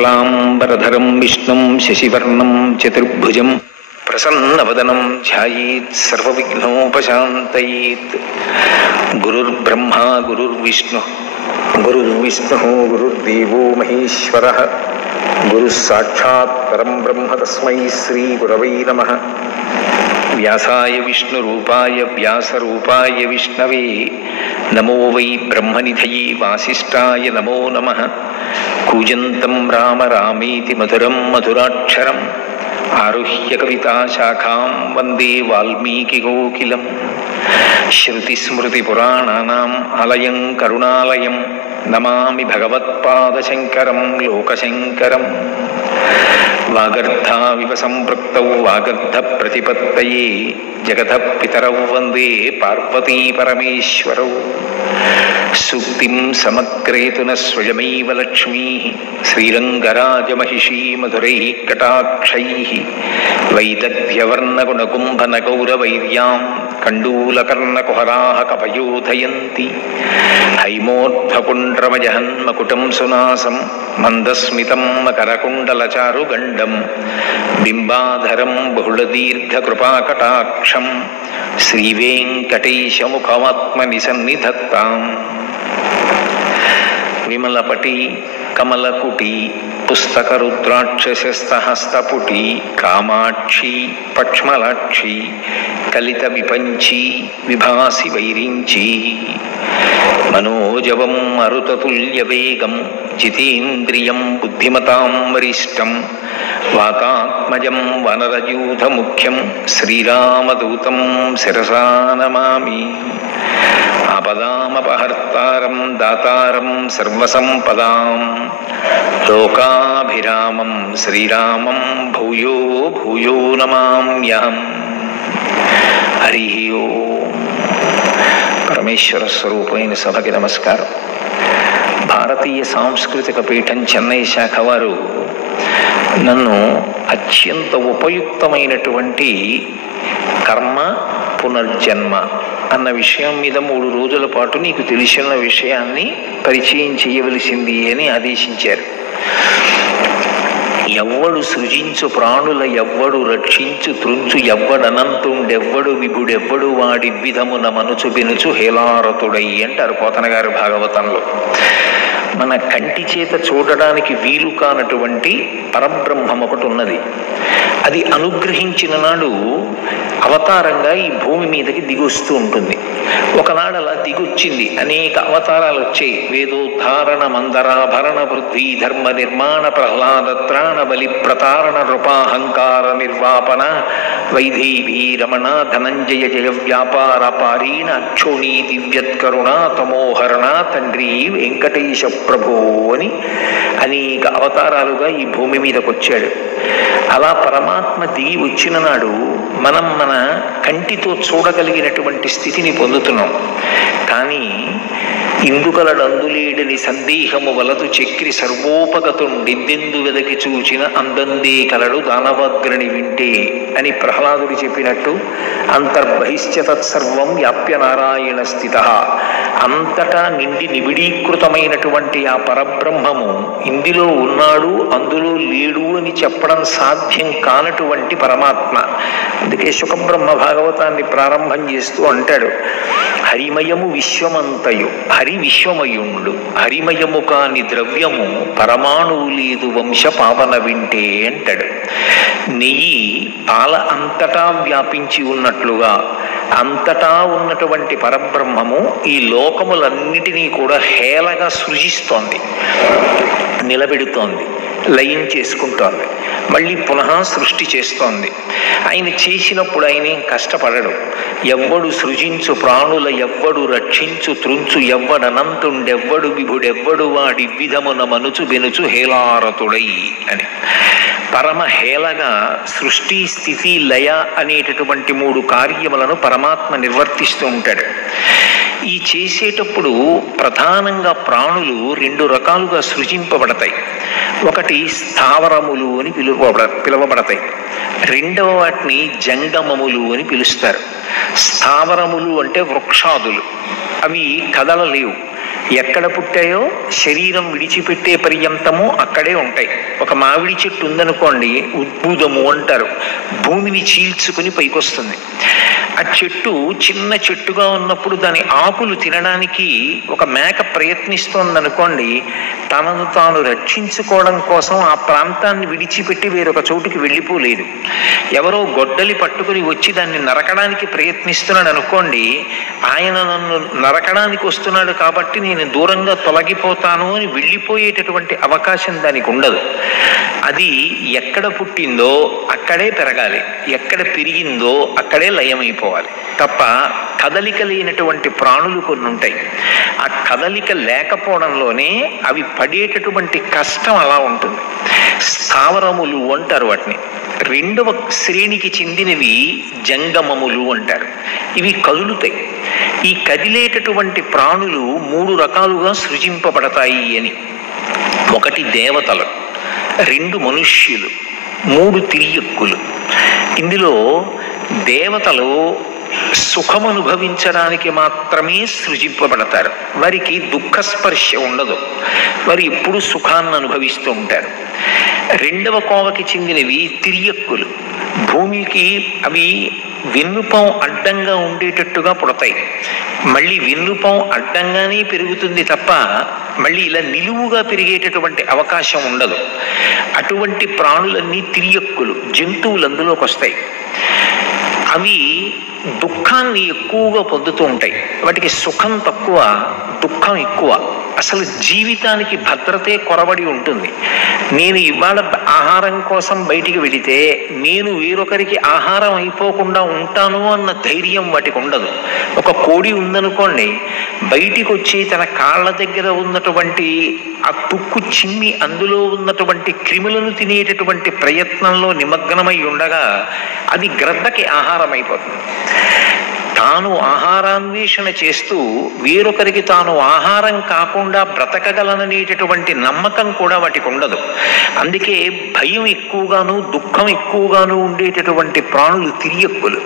శుక్లాంబరధరం విష్ణుం శశివర్ణం చతుర్భుజం ప్రసన్నవదనం ధ్యాయేత్ సర్వవిఘ్నోపశాంతయేత్. గురుర్బ్రహ్మా గురుర్విష్ణుః గురుర్దేవో మహేశ్వరః గురుః సాక్షాత్ పరం బ్రహ్మ తస్మై శ్రీ గురవై నమః. వ్యాసాయ విష్ణురూపాయ వ్యాసరూపాయ విష్ణవే నమో వై బ్రహ్మనిధయే వాసిష్ఠాయ నమో నమః. కూజంతం రామ రామేతి మధురం మధురాక్షరం ఆరుహ్య కవితాశాఖాం వందే వాల్మీకికోకిలం. శ్రుతిస్మృతిపురాణానాం ఆలయం కరుణాలయం నమామి భగవత్పాదశంకరం లోకశంకరం. వాగర్ధావివ సంపృక్తౌ వాగర్ధ ప్రతిపత్తయే జగతః పితరౌ వందే పార్వతీ పరమేశ్వరౌ. సూక్తిం సమగ్రేతున స్వయమైవ లక్ష్మీ శ్రీరంగరాజమహిషీ మధురైః కటాక్షైః వైదగ్ధ్యవర్ణగుణకుంభనగౌరవైర్యాం కండూలకర్ణకుహరాः కపయోధయంతి. హైమోర్ధ్వపుండ్రమజహన్మకుటం సునాసం మందస్మితం మకరకుండలచారుగండం బింబాధరం బహుళదీర్ఘకృపాకటాక్షం శ్రీవేంకటేశముఖమాత్మని సన్నిధత్తాం. విమలపటి కమలకుటి పుస్తకరుద్రాక్షసస్తహస్తపుటి కామాక్షి పక్ష్మలాక్షి కలిత విపంచి విభాసి వైరించి. మనోజవం మరుతతుల్యవేగం జితేంద్రియం బుద్ధిమతాం వరిష్టం వాతాత్మజం వనరయూధముఖ్యం శ్రీరామదూతం శిరసా నమామి. ఆపదామపహర్తారం దాతారం సర్వసంపదాం లోకాభిరామం శ్రీరామం భూయో భూయో నమామ్యహం. హరి ఓం. పరమేశ్వర స్వరూపమైన సభకి నమస్కారం. భారతీయ సాంస్కృతిక పీఠం చెన్నై శాఖ వారు నన్ను అత్యంత ఉపయుక్తమైనటువంటి కర్మ పునర్జన్మ అన్న విషయం మీద 3 రోజుల పాటు నీకు తెలిసిన విషయాన్ని పరిచయం చేయవలసింది అని ఆదేశించారు. ఎవ్వడు సృజించు ప్రాణుల ఎవ్వడు రక్షించు త్రుంచు ఎవ్వడనంతుండెవ్వడు విభుడెవ్వడు వాడి విధమున మనుచు బెనుచు హేలారతుడై అంటారు పోతన గారు భాగవతంలో. మన కంటి చేత చూడడానికి వీలు కానటువంటి పరబ్రహ్మం ఒకటి ఉన్నది. అది అనుగ్రహించిన నాడు అవతారంగా ఈ భూమి మీదకి దిగొస్తూ ఉంటుంది. ఒకనాడు అలా దిగొచ్చింది, అనేక అవతారాలు వచ్చాయి. వేదోద్ధారణ మందరాభరణ పృథ్వీ ధర్మ నిర్మాణ ప్రహ్లాద త్రాణ బలి ప్రతారణ నృపాహంకార నిర్వాపన వైదేవీ రమణ ధనంజయ జయ వ్యాపార పారీణ అక్షోణీ దివ్యత్కరుణ తమోహరణ తండ్రి వెంకటేశ ప్రభో అని అనేక అవతారాలుగా ఈ భూమి మీదకి వచ్చాడు. అలా పరమాత్మ దిగి వచ్చిన నాడు మనం మన కంటితో చూడగలిగినటువంటి స్థితిని పొందుతున్నాం. కానీ ఇందుకలడందులేడని సందేహము వలదు చక్రి సర్వోపగతుండిద్దెందు వెదకి చూచిన అందందే కలడు దానవగ్రణి వింటే అని ప్రహ్లాదుడు చెప్పినట్టు అంతర్బహిశ్చ తత్సర్వం వ్యాప్య నారాయణ స్థిత. అంతటా నిండి నిబిడీకృతమైనటువంటి ఆ పరబ్రహ్మము ఇందులో ఉన్నాడు అందులో లేడు అని చెప్పడం సాధ్యం కానటువంటి పరమాత్మ. అందుకే శుకబ్రహ్మ భాగవతాన్ని ప్రారంభం చేస్తూ అంటాడు, హరిమయము విశ్వమంతయు హరి విశ్వమయుండు హరిమయము కాని ద్రవ్యము పరమాణువు లేదు వంశ పావన వింటే అంటాడు. నెయ్యి పాల అంతటా వ్యాపించి ఉన్నట్లుగా అంతటా ఉన్నటువంటి పరబ్రహ్మము ఈ లోకములన్నిటినీ కూడా హేళగా సృజిస్తోంది, నిలబెడుతోంది, లయం చేసుకుంటోంది, మళ్ళీ పునః సృష్టి చేస్తోంది. ఆయన చేసినప్పుడు ఆయన ఏం కష్టపడడు. ఎవ్వడు సృజించు ప్రాణుల ఎవ్వడు రక్షించు త్రుంచు ఎవ్వడనంతుండెవ్వడు విభుడెవ్వడు వాడి విధమున మనుచు బెనుచు హేలారతుడై అని పరమ హేళగా సృష్టి స్థితి లయ అనేటటువంటి 3 కార్యములను పరమాత్మ నిర్వర్తిస్తూ ఉంటాడు. ఈ చేసేటప్పుడు ప్రధానంగా ప్రాణులు 2 రకాలుగా సృజింపబడతాయి. ఒకటి స్థావరములు అని పిలువబడతాయి, రెండవ వాటిని జంగమములు అని పిలుస్తారు. స్థావరములు అంటే వృక్షాదులు, అవి కదలలేవు. ఎక్కడ పుట్టాయో శరీరం విడిచిపెట్టే పర్యంతము అక్కడే ఉంటాయి. ఒక మామిడి చెట్టు ఉందనుకోండి, ఉద్భూతము అంటారు, భూమిని చీల్చుకుని పైకొస్తుంది. ఆ చెట్టు చిన్న చెట్టుగా ఉన్నప్పుడు దాని ఆకులు తినడానికి ఒక మేక ప్రయత్నిస్తోందనుకోండి, తనను తాను రక్షించుకోవడం కోసం ఆ ప్రాంతాన్ని విడిచిపెట్టి వేరొక చోటుకి వెళ్ళిపోలేదు. ఎవరో గొడ్డలి పట్టుకుని వచ్చి దాన్ని నరకడానికి ప్రయత్నిస్తున్నాడు అనుకోండి, ఆయన నన్ను నరకడానికి వస్తున్నాడు కాబట్టి నేను దూరంగా తొలగిపోతాను అని వెళ్ళిపోయేటటువంటి అవకాశం దానికి ఉండదు. అది ఎక్కడ పుట్టిందో అక్కడే పెరగాలి, ఎక్కడ పెరిగిందో అక్కడే లయమైపోవాలి తప్ప కదలిక లేనటువంటి ప్రాణులు కొన్ని ఉంటాయి. ఆ కదలిక లేకపోవడంలోనే అవి పడేటటువంటి కష్టం అలా ఉంటుంది. స్థావరములు అంటారు వాటిని. రెండవ శ్రేణికి చెందినవి జంగమములు అంటారు. ఇవి కదులుతాయి. ఈ కదిలేటటువంటి ప్రాణులు 3 రకాలుగా సృజింపబడతాయి అని. 1 దేవతలు, 2 మనుష్యులు, 3 తిరియక్కులు. ఇందులో దేవతలు సుఖమనుభవించడానికి మాత్రమే సృజింపబడతారు. వారికి దుఃఖస్పర్శ ఉండదు, వారు ఎప్పుడు సుఖాన్ని అనుభవిస్తూ ఉంటారు. 2వ కోవకి చెందినవి తిరియక్కులు. భూమికి అవి వెన్నుపం అడ్డంగా ఉండేటట్టుగా పుడతాయి. మళ్ళీ వెన్నుపం అడ్డంగానే పెరుగుతుంది తప్ప మళ్ళీ ఇలా నిలువుగా పెరిగేటటువంటి అవకాశం ఉండదు. అటువంటి ప్రాణులన్నీ తిరియక్కులు, జంతువులు అందులోకి వస్తాయి. అవి దుఃఖాన్ని ఎక్కువగా పొందుతూ ఉంటాయి. వాటికి సుఖం తక్కువ, దుఃఖం ఎక్కువ. అసలు జీవితానికి భద్రతే కొరబడి ఉంటుంది. నేను ఇవాళ ఆహారం కోసం బయటికి వెళితే నేను వేరొకరికి ఆహారం అయిపోకుండా ఉంటాను అన్న ధైర్యం వాటికి ఉండదు. ఒక కోడి ఉందనుకోండి, బయటికి వచ్చి తన కాళ్ళ దగ్గర ఉన్నటువంటి ఆ తుక్కు చిమ్మి అందులో ఉన్నటువంటి క్రిములను తినేటటువంటి ప్రయత్నంలో నిమగ్నమై ఉండగా అది గ్రద్దకి ఆహారం అయిపోతుంది. తాను ఆహారాన్వేషణ చేస్తూ వేరొకరికి తాను ఆహారం కాకుండా బ్రతకగలననేటటువంటి నమ్మకం కూడా వాటికి ఉండదు. అందుకే భయం ఎక్కువగాను దుఃఖం ఎక్కువగాను ఉండేటటువంటి ప్రాణులు తిరియక్కులు.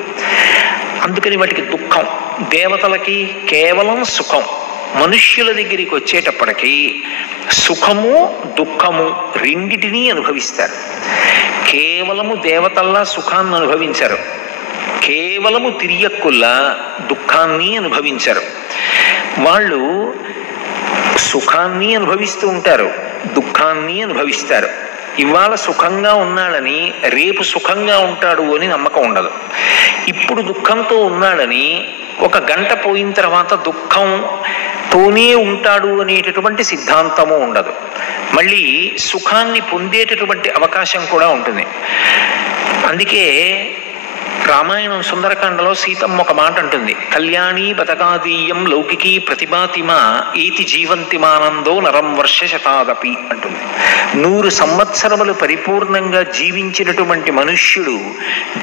అందుకని వాటికి దుఃఖం. దేవతలకి కేవలం సుఖం. మనుష్యుల దగ్గరికి వచ్చేటప్పటికీ సుఖము దుఃఖము రెండిటినీ అనుభవిస్తారు. కేవలము దేవతల్లా సుఖాన్ని అనుభవించరు, కేవలము తిరియక్కుల్లా దుఃఖాన్ని అనుభవించరు. వాళ్ళు సుఖాన్ని అనుభవిస్తూ ఉంటారు, దుఃఖాన్ని అనుభవిస్తారు. ఇవాళ సుఖంగా ఉన్నాడని రేపు సుఖంగా ఉంటాడు అని నమ్మకం ఉండదు. ఇప్పుడు దుఃఖంతో ఉన్నాడని 1 గంట పోయిన తర్వాత దుఃఖంతోనే ఉంటాడు అనేటటువంటి సిద్ధాంతము ఉండదు. మళ్ళీ సుఖాన్ని పొందేటటువంటి అవకాశం కూడా ఉంటుంది. అందుకే రామాయణం సుందరకాండలో సీతమ్మ ఒక మాట అంటుంది, కళ్యాణీ బతకాదీయం లౌకికీ ప్రతిభాతిమా ఏతి జీవంతిమానందో నరం వర్ష శతాదపి అంటుంది. 100 సంవత్సరములు పరిపూర్ణంగా జీవించినటువంటి మనుష్యుడు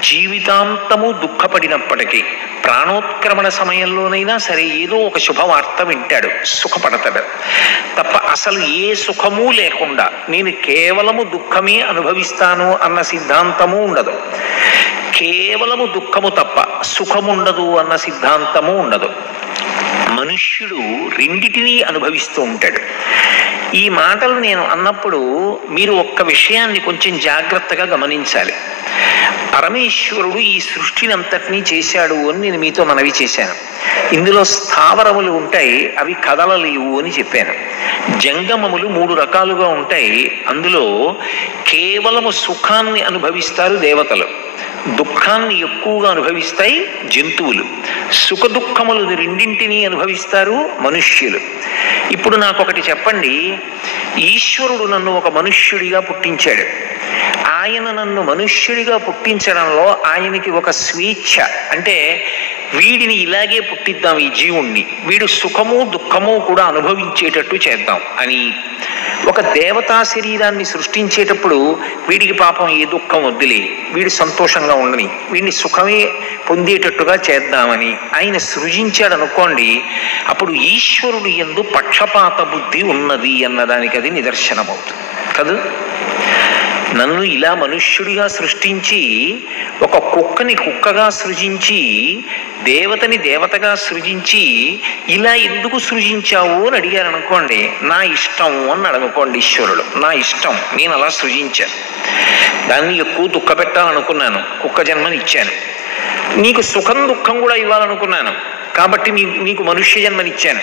జీవితాంతము దుఃఖపడినప్పటికీ ప్రాణోత్క్రమణ సమయంలోనైనా సరే ఏదో ఒక శుభవార్త వింటాడు, సుఖపడతాడు తప్ప అసలు ఏ సుఖము లేకుండా నేను కేవలము దుఃఖమే అనుభవిస్తాను అన్న సిద్ధాంతము ఉండదు. కేవలము దుఃఖము తప్ప సుఖముండదు అన్న సిద్ధాంతము ఉండదు. మనుష్యుడు రెండిటినీ అనుభవిస్తూ ఉంటాడు. ఈ మాటలు నేను అన్నప్పుడు మీరు ఒక్క విషయాన్ని కొంచెం జాగ్రత్తగా గమనించాలి. పరమేశ్వరుడు ఈ సృష్టిని అంతటినీ చేశాడు అని నేను మీతో మనవి చేశాను. ఇందులో స్థావరములు ఉంటాయి, అవి కదలలేవు అని చెప్పాను. జంగమములు 3 రకాలుగా ఉంటాయి. అందులో కేవలము సుఖాన్ని అనుభవిస్తారు దేవతలు, దుఃఖాన్ని ఎక్కువగా అనుభవిస్తాయి జంతువులు, సుఖ దుఃఖములు రెండింటినీ అనుభవిస్తారు మనుష్యులు. ఇప్పుడు నాకొకటి చెప్పండి, ఈశ్వరుడు నన్ను ఒక మనుష్యుడిగా పుట్టించాడు. ఆయన నన్ను మనుష్యుడిగా పుట్టించడంలో ఆయనకి ఒక స్వేచ్ఛ, అంటే వీడిని ఇలాగే పుట్టిద్దాం, ఈ జీవుణ్ణి వీడు సుఖము దుఃఖము కూడా అనుభవించేటట్టు చేద్దాం అని ఒక దేవతా శరీరాన్ని సృష్టించేటప్పుడు వీడికి పాపం ఏ దుఃఖం వద్దులే, వీడు సంతోషంగా ఉండని, వీడిని సుఖమే పొందేటట్టుగా చేద్దామని ఆయన సృజించాడు అనుకోండి. అప్పుడు ఈశ్వరుడు యందు పక్షపాత బుద్ధి ఉన్నది అన్నదానికి అది నిదర్శనమవుతుంది కదా. నన్ను ఇలా మనుష్యుడిగా సృష్టించి ఒక కుక్కని కుక్కగా సృజించి దేవతని దేవతగా సృజించి ఇలా ఎందుకు సృజించావు అని అడిగారు అనుకోండి, నా ఇష్టం అన్నాడు అనుకోండి ఈశ్వరుడు, నా ఇష్టం, నేను అలా సృజించాను, దాన్ని ఎక్కువ దుఃఖ పెట్టాలనుకున్నాను, కుక్క జన్మని ఇచ్చాను. నీకు సుఖం దుఃఖం కూడా ఇవ్వాలనుకున్నాను కాబట్టి నీకు మనుష్య జన్మనిచ్చాను.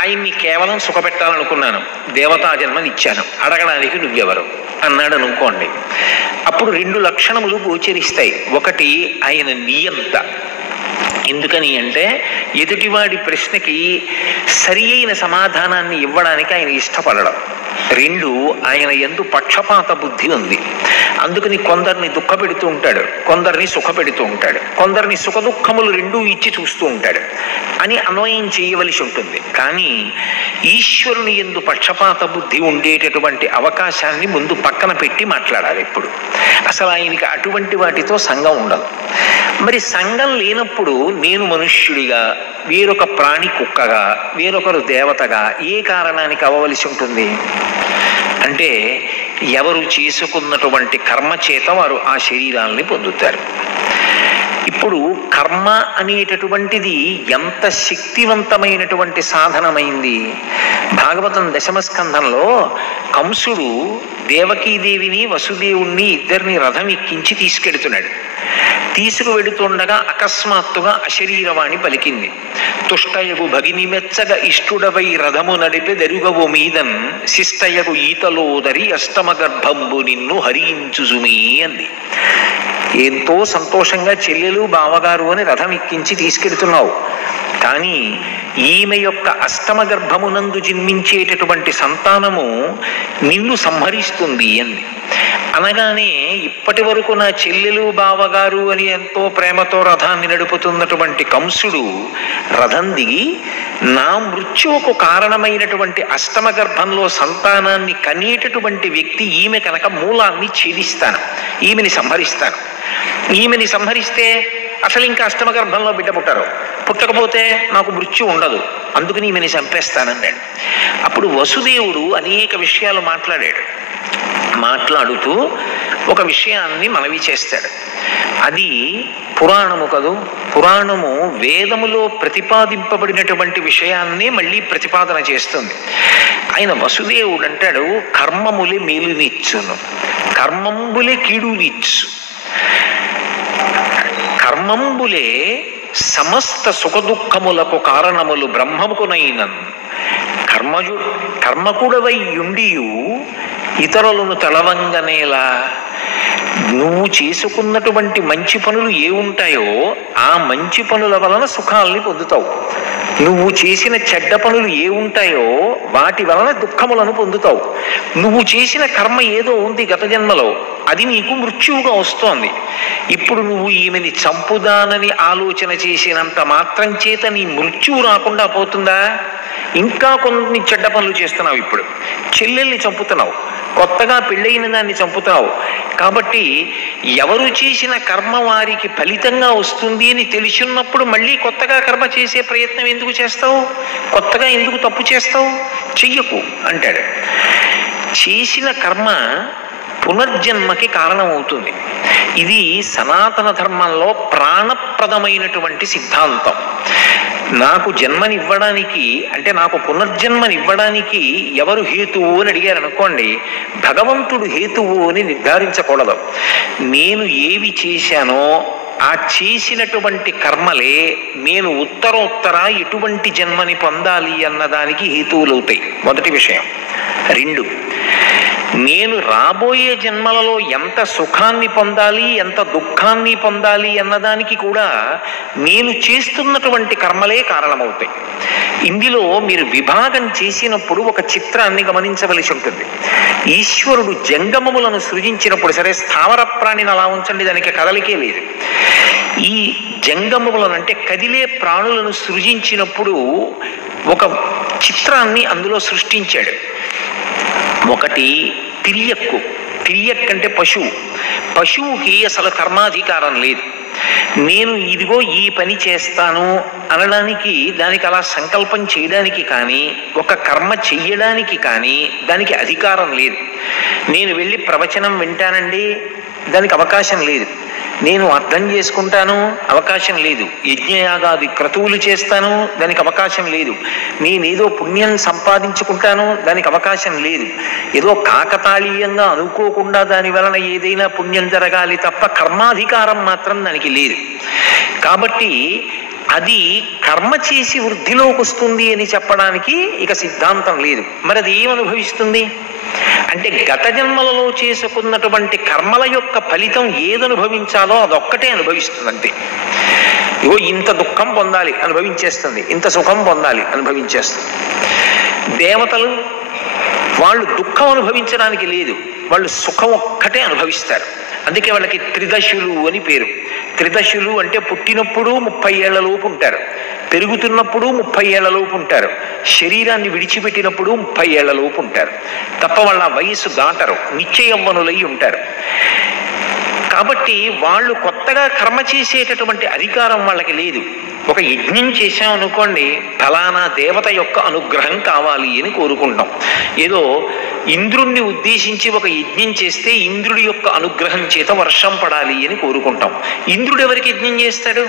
ఆయన్ని కేవలం సుఖపెట్టాలనుకున్నాను, దేవతా జన్మనిచ్చాను, అడగడానికి నువ్వెవరు అన్నాడు అనుకోండి. అప్పుడు 2 లక్షణములు గోచరిస్తాయి. ఒకటి, ఆయన నియంత. ఎందుకని అంటే ఎదుటివాడి ప్రశ్నకి సరి అయిన సమాధానాన్ని ఇవ్వడానికి ఆయన ఇష్టపడడం. 2, ఆయన యందు పక్షపాత బుద్ధి ఉంది. అందుకని కొందరిని దుఃఖ పెడుతూ ఉంటాడు, కొందరిని సుఖ పెడుతూ ఉంటాడు, కొందరిని సుఖ దుఃఖములు 2 ఇచ్చి చూస్తూ ఉంటాడు అని అన్వయం చేయవలసి ఉంటుంది. కానీ ఈశ్వరుని యందు పక్షపాత బుద్ధి ఉండేటటువంటి అవకాశాన్ని ముందు పక్కన పెట్టి మాట్లాడాలి. ఇప్పుడు అసలు ఆయనకి అటువంటి వాటితో సంఘం ఉండదు. మరి సంఘం లేనప్పుడు నేను మనుష్యుడిగా, వేరొక ప్రాణి కుక్కగా, వేరొకరు దేవతగా ఏ కారణానికి అవ్వవలసి ఉంటుంది అంటే ఎవరు చేసుకున్నటువంటి కర్మ చేత వారు ఆ శరీరాలని పొందుతారు. ఇప్పుడు కర్మ అనేటటువంటిది ఎంత శక్తివంతమైనటువంటి సాధనమైంది. భాగవతం 10వ స్కంధంలో కంసుడు దేవకీదేవిని వసుదేవుణ్ణి ఇద్దరిని రథం ఎక్కించి తీసుకెడుతున్నాడు. తీసుకువెడుతుండగా అకస్మాత్తుగా అశరీరవాణి పలికింది. తుష్టయగు భగిని మెచ్చగ ఇష్టుడవై రథము నడిపే దెరుగవు మీదన్ శిష్టయగు ఈతలోదరి అష్టమ గర్భంబు నిన్ను హరించుజుమీ అంది. ఎంతో సంతోషంగా చెల్లెలు బావగారు అని రథం ఎక్కించి తీసుకెడుతున్నావు, కానీ ఈమె యొక్క అష్టమ గర్భమునందు జన్మించేటటువంటి సంతానము నిన్ను సంహరిస్తుంది అంది. అనగానే ఇప్పటి వరకు నా చెల్లెలు బావగారు అని ఎంతో ప్రేమతో రథాన్ని నడుపుతున్నటువంటి కంసుడు రథం దిగి నా మృత్యువుకు కారణమైనటువంటి అష్టమ గర్భంలో సంతానాన్ని కనేటటువంటి వ్యక్తి ఈమె కనుక మూలాన్ని ఛేదిస్తాను, ఈమెని సంహరిస్తాను. ఈమెని సంహరిస్తే అసలు ఇంకా అష్టమ గర్భంలో బిడ్డ పుట్టరు, పుట్టకపోతే నాకు మృత్యు ఉండదు, అందుకని ఈమెని చంపేస్తానన్నాడు. అప్పుడు వసుదేవుడు అనేక విషయాలు మాట్లాడాడు. మాట్లాడుతూ ఒక విషయాన్ని మనవి చేస్తాడు. అది పురాణము కదూ. పురాణము వేదములో ప్రతిపాదింపబడినటువంటి విషయాన్నే మళ్ళీ ప్రతిపాదన చేస్తుంది. ఆయన వసుదేవుడు అంటాడు, కర్మములే మేలునిచ్చును, కర్మంబులే కీడునిచ్చు, కర్మంబులే సమస్త సుఖదుఖములకు కారణములు బ్రహ్మముకునైనన్ కర్మకుడవై యుండియు ఇతరులను తలవంగనేలా. నువ్వు చేసుకున్నటువంటి మంచి పనులు ఏ ఉంటాయో ఆ మంచి పనుల వలన సుఖాలని పొందుతావు. నువ్వు చేసిన చెడ్డ పనులు ఏ ఉంటాయో వాటి వలన దుఃఖములను పొందుతావు. నువ్వు చేసిన కర్మ ఏదో ఉంది గత జన్మలో, అది నీకు మృత్యువుగా వస్తోంది. ఇప్పుడు నువ్వు ఈమెని చంపుదానని ఆలోచన చేసినంత మాత్రం చేత నీ మృత్యువు రాకుండా పోతుందా? ఇంకా కొన్ని చెడ్డ పనులు చేస్తున్నావు. ఇప్పుడు చెల్లెల్ని చంపుతున్నావు, కొత్తగా పెళ్ళైన దాన్ని చంపుతావు. కాబట్టి ఎవరు చేసిన కర్మ వారికి ఫలితంగా వస్తుంది అని తెలిసినప్పుడు మళ్ళీ కొత్తగా కర్మ చేసే ప్రయత్నం ఎందుకు చేస్తావు? కొత్తగా ఎందుకు తప్పు చేస్తావు? చెయ్యకు అంటాడు. చేసిన కర్మ పునర్జన్మకి కారణమవుతుంది. ఇది సనాతన ధర్మంలో ప్రాణప్రదమైనటువంటి సిద్ధాంతం. నాకు జన్మనివ్వడానికి అంటే నాకు పునర్జన్మనివ్వడానికి ఎవరు హేతువు అని అడిగారు అనుకోండి, భగవంతుడు హేతువు అని నిర్ధారించకూడదు. నేను ఏవి చేశానో ఆ చేసినటువంటి కర్మలే నేను ఉత్తరోత్తర ఎటువంటి జన్మని పొందాలి అన్నదానికి హేతువులవుతాయి. మొదటి విషయం. 2, నేను రాబోయే జన్మలలో ఎంత సుఖాన్ని పొందాలి, ఎంత దుఃఖాన్ని పొందాలి అన్నదానికి కూడా నేను చేస్తున్నటువంటి కర్మలే కారణమవుతాయి. ఇందులో మీరు విభాగం చేసినప్పుడు ఒక చిత్రాన్ని గమనించవలసి ఉంటుంది. ఈశ్వరుడు జంగమములను సృజించినప్పుడు, సరే స్థావర ప్రాణిని అలా ఉంచండి, దానికి కదలికే లేదు. ఈ జంగమములను అంటే కదిలే ప్రాణులను సృజించినప్పుడు ఒక చిత్రాన్ని అందులో సృష్టించాడు. ఒకటి తిరియక్కు క్లియక్ అంటే పశువు. పశువుకి అసలు కర్మాధికారం లేదు. నేను ఇదిగో ఈ పని చేస్తాను అనడానికి, దానికి అలా సంకల్పం చేయడానికి కానీ, ఒక కర్మ చెయ్యడానికి కానీ దానికి అధికారం లేదు. నేను వెళ్ళి ప్రవచనం వింటానండి, దానికి అవకాశం లేదు. నేను అర్థం చేసుకుంటాను, అవకాశం లేదు. యజ్ఞయాగాది క్రతువులు చేస్తాను, దానికి అవకాశం లేదు. నేనేదో పుణ్యం సంపాదించుకుంటాను, దానికి అవకాశం లేదు. ఏదో కాకతాళీయంగా అనుకోకుండా దాని వలన ఏదైనా పుణ్యం జరగాలి తప్ప కర్మాధికారం మాత్రం దానికి లేదు. కాబట్టి అది కర్మ చేసి వృద్ధిలోకి వస్తుంది అని చెప్పడానికి ఇక సిద్ధాంతం లేదు. మరి అది ఏమనుభవిస్తుంది అంటే గత జన్మలలో చేసుకున్నటువంటి కర్మల యొక్క ఫలితం ఏదనుభవించాలో అదొక్కటే అనుభవిస్తుంది అంతే. ఇగో ఇంత దుఃఖం పొందాలి అనుభవించేస్తుంది, ఇంత సుఖం పొందాలి అనుభవించేస్తుంది. దేవతలు వాళ్ళు దుఃఖం అనుభవించడానికి లేదు, వాళ్ళు సుఖం ఒక్కటే అనుభవిస్తారు. అందుకే వాళ్ళకి త్రిదశులు అని పేరు. త్రిదశులు అంటే పుట్టినప్పుడు 30 ఏళ్లలోపు ఉంటారు, పెరుగుతున్నప్పుడు 30 ఏళ్లలోపు ఉంటారు, శరీరాన్ని విడిచిపెట్టినప్పుడు 30 ఏళ్లలోపు ఉంటారు తప్ప వాళ్ళ వయస్సు దాటరు, నిత్య యవ్వనులై ఉంటారు. కాబట్టి వాళ్ళు కొత్తగా కర్మ చేసేటటువంటి అధికారం వాళ్ళకి లేదు. ఒక యజ్ఞం చేశామనుకోండి, ఫలానా దేవత యొక్క అనుగ్రహం కావాలి అని కోరుకుంటాం. ఏదో ఇంద్రుణ్ణి ఉద్దేశించి ఒక యజ్ఞం చేస్తే ఇంద్రుడి యొక్క అనుగ్రహం చేత వర్షం పడాలి అని కోరుకుంటాం. ఇంద్రుడు ఎవరికి యజ్ఞం చేస్తాడు?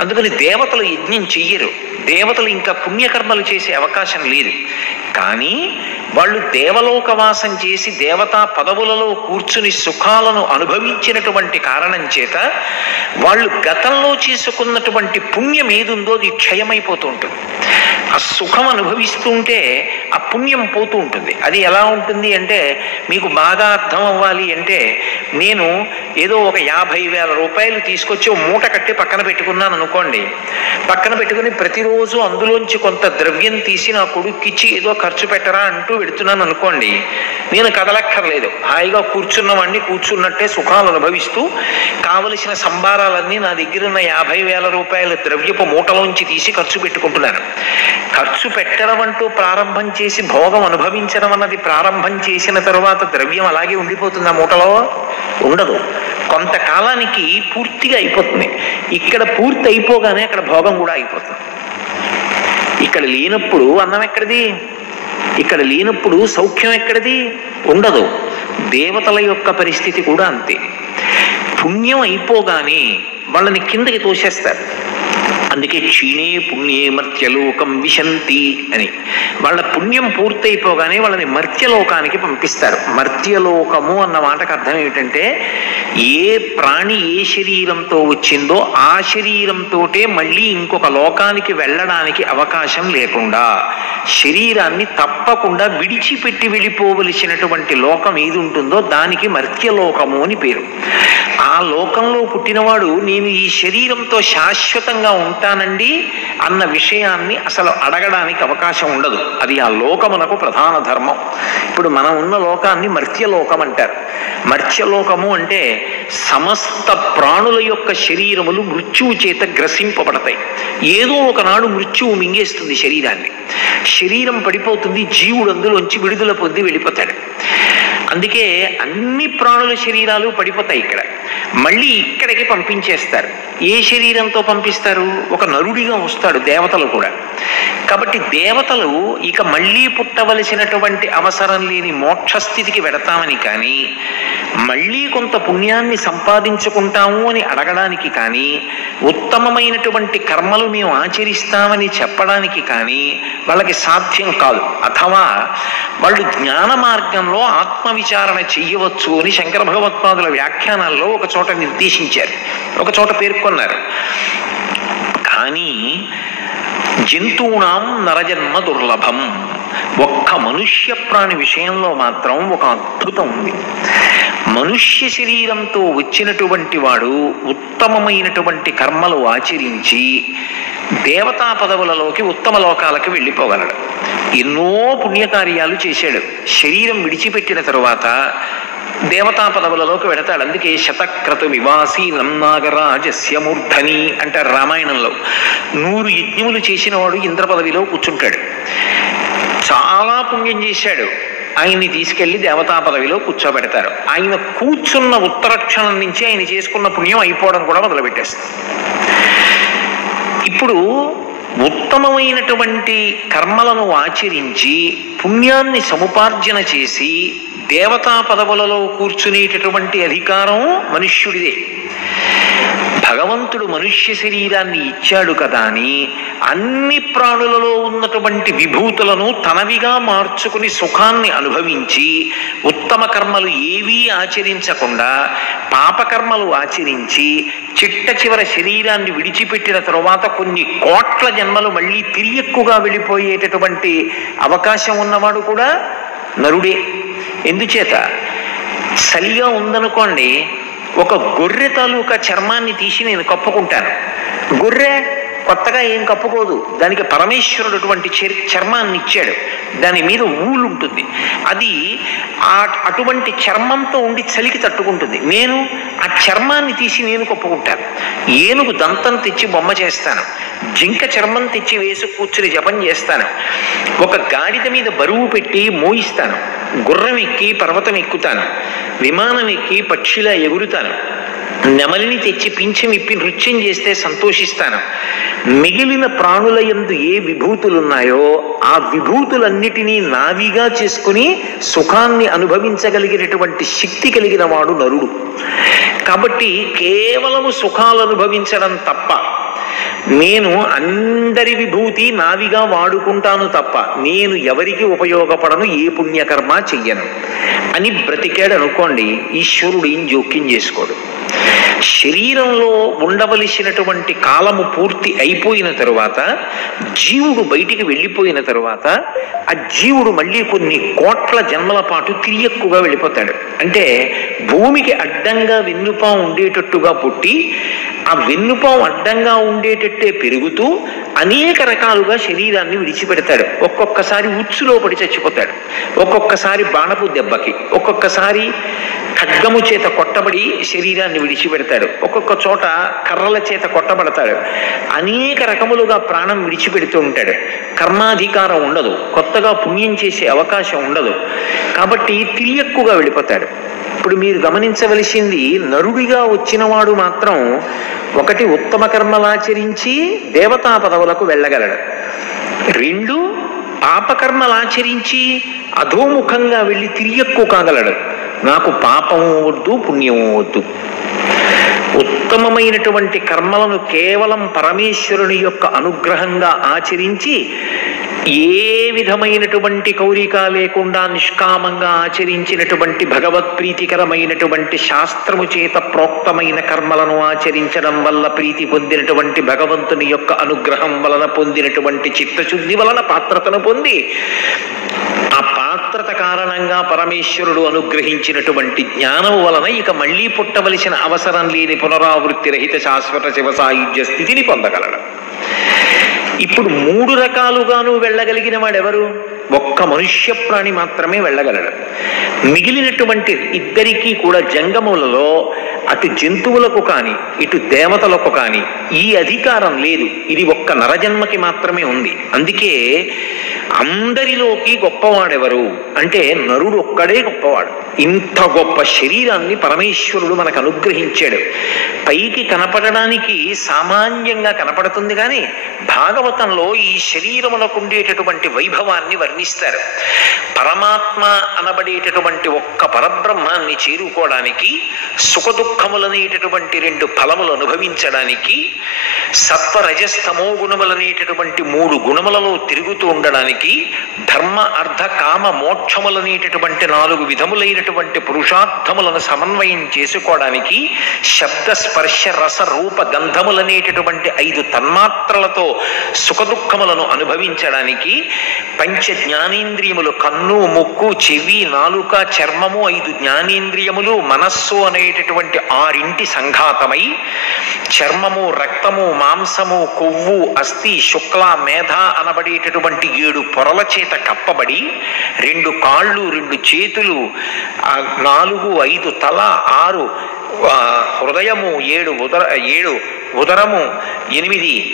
అందుకని దేవతలు యజ్ఞం చెయ్యరు. దేవతలు ఇంకా పుణ్యకర్మలు చేసే అవకాశం లేదు. కానీ వాళ్ళు దేవలోకవాసం చేసి దేవతా పదవులలో కూర్చుని సుఖాలను అనుభవించినటువంటి కారణం చేత వాళ్ళు గతంలో చేసుకున్నటువంటి పుణ్యం ఏదుందో అది క్షయమైపోతూ ఉంటుంది. ఆ సుఖం అనుభవిస్తుంటే ఆ పుణ్యం పోతూ ఉంటుంది. అది ఎలా ఉంటుంది అంటే, మీకు బాగా అర్థం అవ్వాలి అంటే, నేను ఏదో ఒక 50,000 రూపాయలు తీసుకొచ్చి మూట కట్టి పక్కన పెట్టుకున్నాను అనుకోండి. పక్కన పెట్టుకుని ప్రతిరోజు అందులోంచి కొంత ద్రవ్యం తీసి నా కొడుక్కిచ్చి ఏదో ఖర్చు పెట్టరా అంటూ పెడుతున్నాను అనుకోండి. నేను కదలక్కర్లేదు, హాయిగా కూర్చున్నవాడిని కూర్చున్నట్టే సుఖాలు అనుభవిస్తూ కావలసిన సంభారాలన్నీ నా దగ్గర ఉన్న 50,000 రూపాయల ద్రవ్యపు మూటలోంచి తీసి ఖర్చు పెట్టుకుంటున్నాను. ఖర్చు పెట్టడం అంటూ ప్రారంభం చేసి భోగం అనుభవించడం అన్నది ప్రారంభం చేసిన తరువాత ద్రవ్యం అలాగే ఉండిపోతుంది, ఆ మూటలో ఉండదు. కొంతకాలానికి పూర్తిగా అయిపోతుంది. ఇక్కడ పూర్తి అయిపోగానే అక్కడ భోగం కూడా అయిపోతుంది. ఇక్కడ లేనప్పుడు అన్నం ఎక్కడిది? ఇక్కడ లేనప్పుడు సౌఖ్యం ఎక్కడిది? ఉండదు. దేవతల యొక్క పరిస్థితి కూడా అంతే. పుణ్యం అయిపోగానే వాళ్ళని కిందకి తోసేస్తారు. అందుకే క్షీణే పుణ్యే మర్త్యలోకం విశంతి అని. వాళ్ళ పుణ్యం పూర్తయిపోగానే వాళ్ళని మర్త్యలోకానికి పంపిస్తారు. మర్త్యలోకము అన్న మాటకు అర్థం ఏమిటంటే, ఏ ప్రాణి ఏ శరీరంతో వచ్చిందో ఆ శరీరంతోటే మళ్ళీ ఇంకొక లోకానికి వెళ్ళడానికి అవకాశం లేకుండా శరీరాన్ని తప్పకుండా విడిచిపెట్టి వెళ్ళిపోవలసినటువంటి లోకం ఏది ఉంటుందో దానికి మర్త్యలోకము అని పేరు. ఆ లోకంలో పుట్టినవాడు నేను ఈ శరీరంతో శాశ్వతంగా ఉంటానండి అన్న విషయాన్ని అసలు అడగడానికి అవకాశం ఉండదు. అది ఆ లోకమునకు ప్రధాన ధర్మం. ఇప్పుడు మనం ఉన్న లోకాన్ని మర్త్యలోకం అంటారు. మర్త్యలోకము అంటే సమస్త ప్రాణుల యొక్క శరీరములు మృత్యువు చేత గ్రసింపబడతాయి. ఏదో ఒకనాడు మృత్యువు మింగేస్తుంది శరీరాన్ని. శరీరం పడిపోతుంది, జీవుడు అందులోంచి విడుదల పొంది వెళ్ళిపోతాడు. అందుకే అన్ని ప్రాణుల శరీరాలు పడిపోతాయి. ఇక్కడ మళ్ళీ ఇక్కడికి పంపించేస్తారు. ఏ శరీరంతో పంపిస్తారు? ఒక నరుడిగా వస్తాడు దేవతలు కూడా. కాబట్టి దేవతలు ఇక మళ్ళీ పుట్టవలసినటువంటి అవసరం లేని మోక్షస్థితికి వెడతామని కానీ, మళ్ళీ కొంత పుణ్యాన్ని సంపాదించుకుంటాము అని అడగడానికి కానీ, ఉత్తమమైనటువంటి కర్మలు మేము ఆచరిస్తామని చెప్పడానికి కానీ వాళ్ళకి సాధ్యం కాదు. అథవా వాళ్ళు జ్ఞాన మార్గంలో ఆత్మవిచారణ చెయ్యవచ్చు అని శంకర భగవత్పాదుల వ్యాఖ్యానాల్లో ఒక చోట నిర్దేశించారు, ఒక చోట పేర్కొన్నారు. కానీ జంతువునాం నరజన్మ దుర్లభం, ఒక్క మనుష్య ప్రాణి విషయంలో మాత్రం ఒక అద్భుతం ఉంది. మనుష్య శరీరంతో వచ్చినటువంటి వాడు ఉత్తమమైనటువంటి కర్మలు ఆచరించి దేవతా పదవులలోకి ఉత్తమ లోకాలకు వెళ్ళిపోగలడు. ఎన్నో పుణ్యకార్యాలు చేశాడు. శరీరం విడిచిపెట్టిన తరువాత దేవతా పదవులలోకి వెడతాడు. అందుకే శతక్రతు వివాసీనం నాగరాజస్య మూర్ధని అంటారు రామాయణంలో. 100 యజ్ఞములు చేసిన వాడు ఇంద్ర పదవిలో కూర్చుంటాడు. చాలా పుణ్యం చేశాడు, ఆయన్ని తీసుకెళ్లి దేవతా పదవిలో కూర్చోబెడతారు. ఆయన కూర్చున్న ఉత్తరక్షణం నుంచి ఆయన చేసుకున్న పుణ్యం అయిపోవడం కూడా మొదలుపెట్టేస్తుంది. ఇప్పుడు ఉత్తమమైనటువంటి కర్మలను ఆచరించి పుణ్యాన్ని సముపార్జన చేసి దేవతా పదవులలో కూర్చునేటటువంటి అధికారం మనుష్యుడిదే. భగవంతుడు మనుష్య శరీరాన్ని ఇచ్చాడు కదా అని అన్ని ప్రాణులలో ఉన్నటువంటి విభూతులను తనవిగా మార్చుకుని సుఖాన్ని అనుభవించి ఉత్తమ కర్మలు ఏవీ ఆచరించకుండా పాపకర్మలు ఆచరించి చిట్ట చివర శరీరాన్ని విడిచిపెట్టిన తరువాత కొన్ని కోట్ల జన్మలు మళ్ళీ తిరియక్కుగా వెళ్ళిపోయేటటువంటి అవకాశం ఉన్నవాడు కూడా నరుడే. ఎందుచేత చలిగా ఉందనుకోండి, ఒక గొర్రె తాలూకా చర్మాన్ని తీసి నేను కప్పుకుంటాను. గొర్రె కొత్తగా ఏం కప్పుకోదు, దానికి పరమేశ్వరుడు అటువంటి చర్మాన్ని ఇచ్చాడు, దాని మీద ఊలు ఉంటుంది, అది అటువంటి చర్మంతో ఉండి చలికి తట్టుకుంటుంది. నేను ఆ చర్మాన్ని తీసి నేను కప్పుకుంటాను. ఏనుగు దంతం తెచ్చి బొమ్మ చేస్తాను, జింక చర్మం తెచ్చి వేసి కూర్చుని జపం చేస్తాను, ఒక గాడిద మీద బరువు పెట్టి మోయిస్తాను, గుర్రం ఎక్కి పర్వతం ఎక్కుతాను, విమానం ఎక్కి పక్షిలా ఎగురుతాను, నెమలిని తెచ్చి పింఛం ఇప్పి నృత్యం చేస్తే సంతోషిస్తాను. మిగిలిన ప్రాణుల యందు ఏ విభూతులున్నాయో ఆ విభూతులన్నిటినీ నావిగా చేసుకుని సుఖాన్ని అనుభవించగలిగినటువంటి శక్తి కలిగిన వాడు నరుడు. కాబట్టి కేవలము సుఖాలు అనుభవించడం తప్ప, నేను అందరి విభూతి నావిగా వాడుకుంటాను తప్ప నేను ఎవరికి ఉపయోగపడను, ఏ పుణ్యకర్మ చెయ్యను అని బ్రతికాడు అనుకోండి, ఈశ్వరుడు ఏం జోక్యం చేసుకోడు. శరీరంలో ఉండవలసినటువంటి కాలము పూర్తి అయిపోయిన తరువాత జీవుడు బయటికి వెళ్ళిపోయిన తరువాత ఆ జీవుడు మళ్ళీ కొన్ని కోట్ల జన్మల పాటు తిరియక్కుగా వెళ్ళిపోతాడు. అంటే భూమికి అడ్డంగా వెన్నుపాం ఉండేటట్టుగా పుట్టి ఆ వెన్నుపాం అడ్డంగా ఉండేటట్టే పెరుగుతూ అనేక రకాలుగా శరీరాన్ని విడిచిపెడతాడు. ఒక్కొక్కసారి ఉచ్చులో పడి చచ్చిపోతాడు, ఒక్కొక్కసారి బాణపు దెబ్బకి, ఒక్కొక్కసారి ఖడ్గము చేత కొట్టబడి శరీరాన్ని విడిచిపెడతాడు, ఒక్కొక్క చోట కర్రల చేత కొట్టబడతాడు, అనేక రకములుగా ప్రాణం విడిచిపెడుతూ ఉంటాడు. కర్మాధికారం ఉండదు, కొత్తగా పుణ్యం చేసే అవకాశం ఉండదు, కాబట్టి తిరియక్కుగా వెళ్ళిపోతాడు. ఇప్పుడు మీరు గమనించవలసింది, నరుడిగా వచ్చినవాడు మాత్రం ఒకటి ఉత్తమ కర్మలాచరించి దేవతా పదవులకు వెళ్ళగలడు, రెండు పాపకర్మలాచరించి అధోముఖంగా వెళ్ళి తిరియక్కు కాగలడు. నాకు పాపము వద్దు, పుణ్యము వద్దు. ఉత్తమమైనటువంటి కర్మలను కేవలం పరమేశ్వరుని యొక్క అనుగ్రహంగా ఆచరించి ఏ విధమైనటువంటి కోరిక లేకుండా నిష్కామంగా ఆచరించినటువంటి భగవత్ప్రీతికరమైనటువంటి శాస్త్రము చేత ప్రోక్తమైన కర్మలను ఆచరించడం వల్ల ప్రీతి పొందినటువంటి భగవంతుని యొక్క అనుగ్రహం వలన పొందినటువంటి చిత్తశుద్ధి వలన పాత్రతను పొంది ఆ పాత్రత కారణంగా పరమేశ్వరుడు అనుగ్రహించినటువంటి జ్ఞానం వలన ఇక మళ్ళీ పుట్టవలసిన అవసరం లేని పునరావృత్తి రహిత శాశ్వత శివ సాయుధ్య స్థితిని పొందగలడు. ఇప్పుడు మూడు రకాలుగాను వెళ్ళగలిగిన వాడెవరు? ఒక్క మనుష్య ప్రాణి మాత్రమే వెళ్ళగలడు. మిగిలినటువంటి ఇద్దరికీ కూడా జంగములలో అటు జంతువులకు కానీ ఇటు దేవతలకు కానీ ఈ అధికారం లేదు. ఇది ఒక్క నరజన్మకి మాత్రమే ఉంది. అందుకే అందరిలోకి గొప్పవాడెవరు అంటే నరుడు ఒక్కడే గొప్పవాడు. ఇంత గొప్ప శరీరాన్ని పరమేశ్వరుడు మనకు అనుగ్రహించాడు. పైకి కనపడడానికి సామాన్యంగా కనపడుతుంది, కానీ భాగవతంలో ఈ శరీరములకు ఉండేటటువంటి వైభవాన్ని వర్ణిస్తారు. పరమాత్మ అనబడేటటువంటి ఒక్క పరబ్రహ్మాన్ని చేరుకోవడానికి, సుఖదుఖములనేటటువంటి రెండు ఫలములు అనుభవించడానికి, సత్వరజస్తమో గుణములనేటటువంటి మూడు గుణములలో తిరుగుతూ ఉండడానికి, ధర్మ అర్థ కామ మోక్షములనేటటువంటి నాలుగు విధములైనటువంటి పురుషార్థములను సమన్వయం చేసుకోవడానికి, శబ్ద స్పర్శ రస రూప గంధములనేటటువంటి 5 తన్మాత్రలతో సుఖదుఖములను అనుభవించడానికి, పంచ జ్ఞానేంద్రియములు కన్ను ముక్కు చెవి నాలుక చర్మము 5 జ్ఞానేంద్రియములు మనస్సు అనేటటువంటి 6 సంఘాతమై చర్మము రక్తము మాంసము కొవ్వు అస్థి శుక్ల మేధ అనబడేటటువంటి 7 పొరల చేత కప్పబడి 2 కాళ్ళు 2 చేతులు 4 5 తల 6 హృదయము 7 ఉదరము 8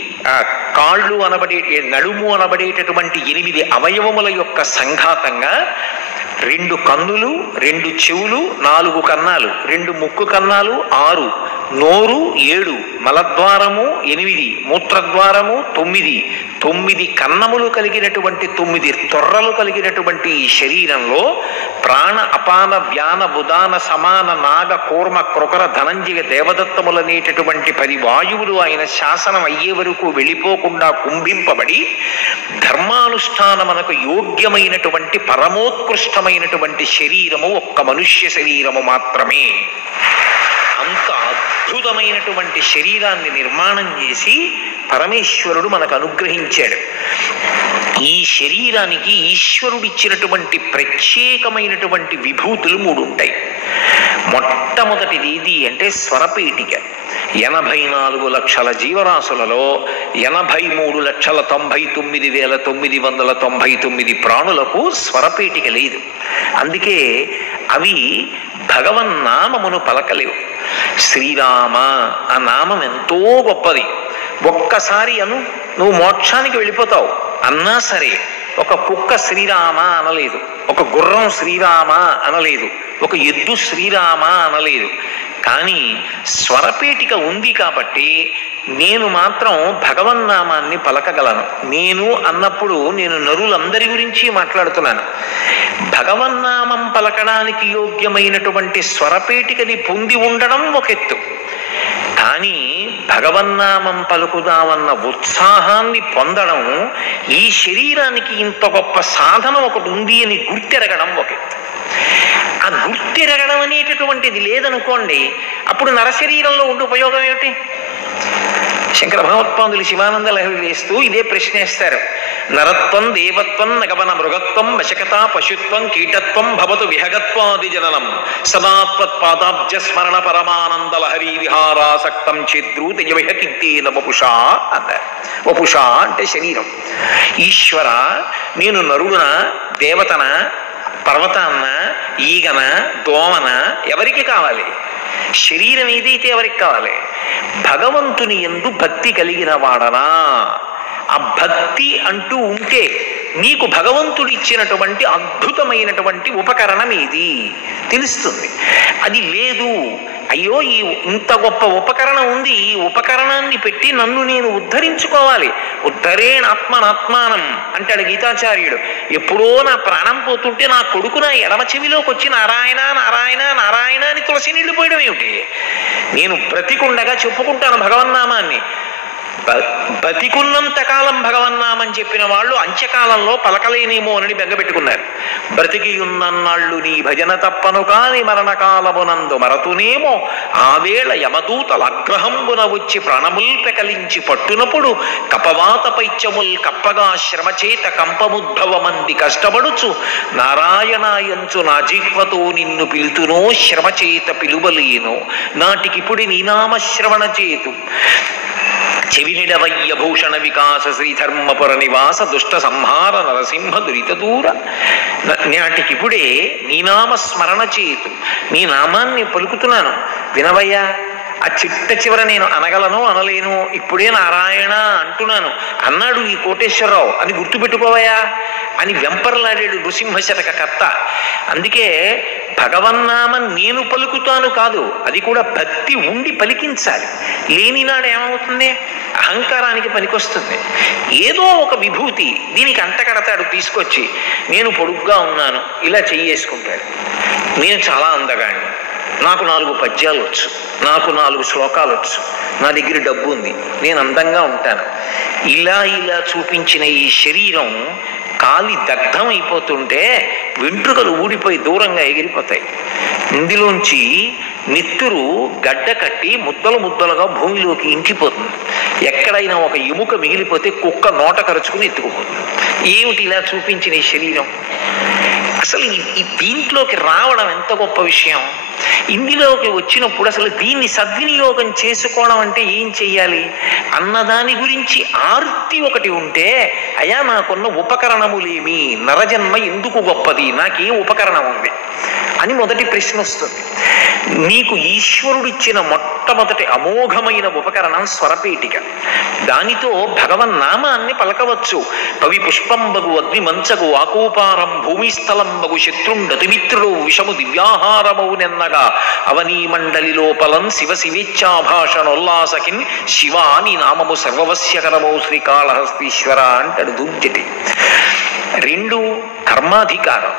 కాళ్ళు అనబడే నడుము అనబడేటటువంటి 8 అవయవముల యొక్క సంఘాతంగా 2 కన్నులు, 2 చెవులు, 4 కన్నాలు, 2 ముక్కు కన్నాలు, 6 నోరు, 7 మలద్వారము, 8 మూత్రద్వారము, 9 కన్నములు కలిగినటువంటి 9 తొర్రలు కలిగినటువంటి ఈ శరీరంలో ప్రాణ అపాన వ్యాన ఉదాన సమాన నాగ కూర్మ క్రొకర ధనంజయ దేవదత్తములనేటటువంటి 10 వాయువులు ఆయన శాసనం అయ్యే వరకు వెళ్ళిపోకుండా కుంభింపబడి ధర్మానుష్ఠానమునకు యోగ్యమైనటువంటి పరమోత్కృష్టమైనటువంటి శరీరము ఒక్క మనుష్య శరీరము మాత్రమే. అంత అద్భుతమైనటువంటి శరీరాన్ని నిర్మాణం చేసి పరమేశ్వరుడు మనకు అనుగ్రహించాడు. ఈ శరీరానికి ఈశ్వరుడిచ్చినటువంటి ప్రత్యేకమైనటువంటి విభూతులు 3 ఉంటాయి. మొట్టమొదటిది ఏది అంటే స్వరపేటిక. 84 లక్షల జీవరాశులలో 83,99,999 ప్రాణులకు స్వరపేటిక లేదు. అందుకే అవి భగవన్నామమును పలకలేవు. శ్రీరామ ఆ నామం ఎంతో గొప్పది. ఒక్కసారి నువ్వు మోక్షానికి వెళ్ళిపోతావు అన్నా సరే ఒక కుక్క శ్రీరామ అనలేదు, ఒక గుర్రం శ్రీరామ అనలేదు, ఒక ఎద్దు శ్రీరామ అనలేదు. కానీ స్వరపేటిక ఉంది కాబట్టి నేను మాత్రం భగవన్నామాన్ని పలకగలను. నేను అన్నప్పుడు నేను నరులందరి గురించి మాట్లాడుతున్నాను. భగవన్నామం పలకడానికి యోగ్యమైనటువంటి స్వరపేటికని పొంది ఉండడం ఒక ఎత్తు, కానీ భగవన్నామం పలుకుదామన్న ఉత్సాహాన్ని పొందడం, ఈ శరీరానికి ఇంత గొప్ప సాధన ఒకటి ఉంది అని గుర్తెరగడం ఒక ఎత్తు. ఆ గుర్తెరగడం అనేటటువంటిది లేదనుకోండి, అప్పుడు నరశరీరంలో ఉండే ఉపయోగం ఏమిటి? శంకర భగవత్పాదులు శివానంద లహరి వేస్తూ ఇదే ప్రశ్నేస్తారు. నరత్వం దేవత్వం నగవన మృగత్వం వశకత పశుత్వం కీటత్వం భవతు విహగత్వాది జననం సదాత్వత్పాదాబ్జ స్మరణ పరమానంద లహరి విహారాసక్తం చేద్రూతయ విహకిత్తేన వపుషా అంటారు. వపుషా అంటే శరీరం. ఈశ్వర, నేను నరుడున, దేవతన, పర్వతాన్న, ఈగన, దోమన, ఎవరికి కావాలి? శరీరం ఏదైతే ఎవరికి కావాలి? భగవంతుని యందు భక్తి కలిగిన వాడనా? ఆ భక్తి అంటూ ఉంటే నీకు భగవంతుడు ఇచ్చినటువంటి అద్భుతమైనటువంటి ఉపకరణం ఏది తెలుస్తుంది. అది లేదు, అయ్యో ఈ ఇంత గొప్ప ఉపకరణం ఉంది, ఈ ఉపకరణాన్ని పెట్టి నన్ను నేను ఉద్ధరించుకోవాలి. ఉద్ధరేణాత్మనాత్మానం అంటాడు గీతాచార్యుడు. ఎప్పుడో నా ప్రాణం పోతుంటే నా కొడుకు నా ఎడమ చెవిలోకి వచ్చి నారాయణ నారాయణ నారాయణ అని తులసి నీళ్లు పోయడం ఏమిటి? నేను బ్రతికుండగా చెప్పుకుంటాను భగవన్నామాన్ని. బతికున్నంత కాలం భగవన్నామని చెప్పిన వాళ్ళు అంత్యకాలంలో పలకలేనేమో అని బెంగపెట్టుకున్నారు. బ్రతికి ఉన్నన్నాళ్ళు నీ భజన తప్పను కాని మరణకాలమునందు మరతునేమో ఆవేళ యమదూతల అగ్రహంబున వచ్చి ప్రాణముల్ పెకలించి పట్టునప్పుడు కపవాత పైత్యముల్ కప్పగా శ్రమచేత కంపముద్భవమంది కష్టపడుచు నారాయణాయంచు నా జిహ్వతో నిన్ను పిలుతునో శ్రమచేత పిలువలేను నాటికిపుడి నీ నామశ్రవణ చేతు చెవినిడవయ్య భూషణ వికాస శ్రీధర్మపుర నివాస దుష్ట సంహార నరసింహ దురిత దూర. నాటికిప్పుడే నీ నామస్మరణ చేతు, నీ నామాన్ని పలుకుతున్నాను వినవయ్యా. ఆ చిట్ట చివర నేను అనగలను అనలేను, ఇప్పుడే నారాయణ అంటున్నాను అన్నాడు ఈ కోటేశ్వరరావు అని గుర్తుపెట్టుకోవయా అని వెంపర్లాడాడు నృసింహశతక కర్త. అందుకే భగవన్నామం నేను పలుకుతాను కాదు, అది కూడా భక్తి ఉండి పలికించాలి. లేనినాడు ఏమవుతుంది? అహంకారానికి పనికొస్తుంది. ఏదో ఒక విభూతి దీనికి అంటకడతాడు తీసుకొచ్చి. నేను పొడుగ్గా ఉన్నాను, ఇలా చెయ్యేసుకుంటాడు. నేను చాలా అందగాడిని, నాకు 4 పద్యాలు వచ్చు, నాకు 4 శ్లోకాలు వచ్చు, నా దగ్గర డబ్బు ఉంది, నేను అందంగా ఉంటాను. ఇలా చూపించిన ఈ శరీరం కాలి దగ్ధం అయిపోతుంటే వెంట్రుకలు ఊడిపోయి దూరంగా ఎగిరిపోతాయి. ఇందులోంచి నెత్తురు గడ్డ కట్టి ముద్దలు ముద్దలుగా భూమిలోకి ఇంకిపోతుంది. ఎక్కడైనా ఒక ఎముక మిగిలిపోతే కుక్క నోట కరుచుకుని ఎత్తుకుపోతుంది. ఏమిటి ఇలా చూపించిన ఈ శరీరం? అసలు ఈ దీంట్లోకి రావడం ఎంత గొప్ప విషయం. ఇందులోకి వచ్చినప్పుడు అసలు దీన్ని సద్వినియోగం చేసుకోవడం అంటే ఏం చెయ్యాలి అన్నదాని గురించి ఆర్తి ఒకటి ఉంటే, అయ్యా నాకున్న ఉపకరణములేమి, నరజన్మ ఎందుకు గొప్పది, నాకే ఉపకరణం ఉంది అని మొదటి ప్రశ్న వస్తుంది. నీకు ఈశ్వరుడిచ్చిన మొట్టమొదటి అమోఘమైన ఉపకరణం స్వరపేటిక. దానితో భగవన్నామాన్ని పలకవచ్చు. పవి పుష్పంబగు అగ్నిమంచగు ఆకూపారం భూమిస్థలంబగు శత్రుండతిమిత్రుడు విషము దివ్యాహారమౌనెన్నగా అవనీ మండలి లోపలం శివ శివేచ్ఛాభాషణోల్లాసకిన్ శివాని నామము సర్వవస్యకరమౌ శ్రీకాళహస్తీశ్వర అంటాడు దుర్జటి. 2 కర్మాధికారం.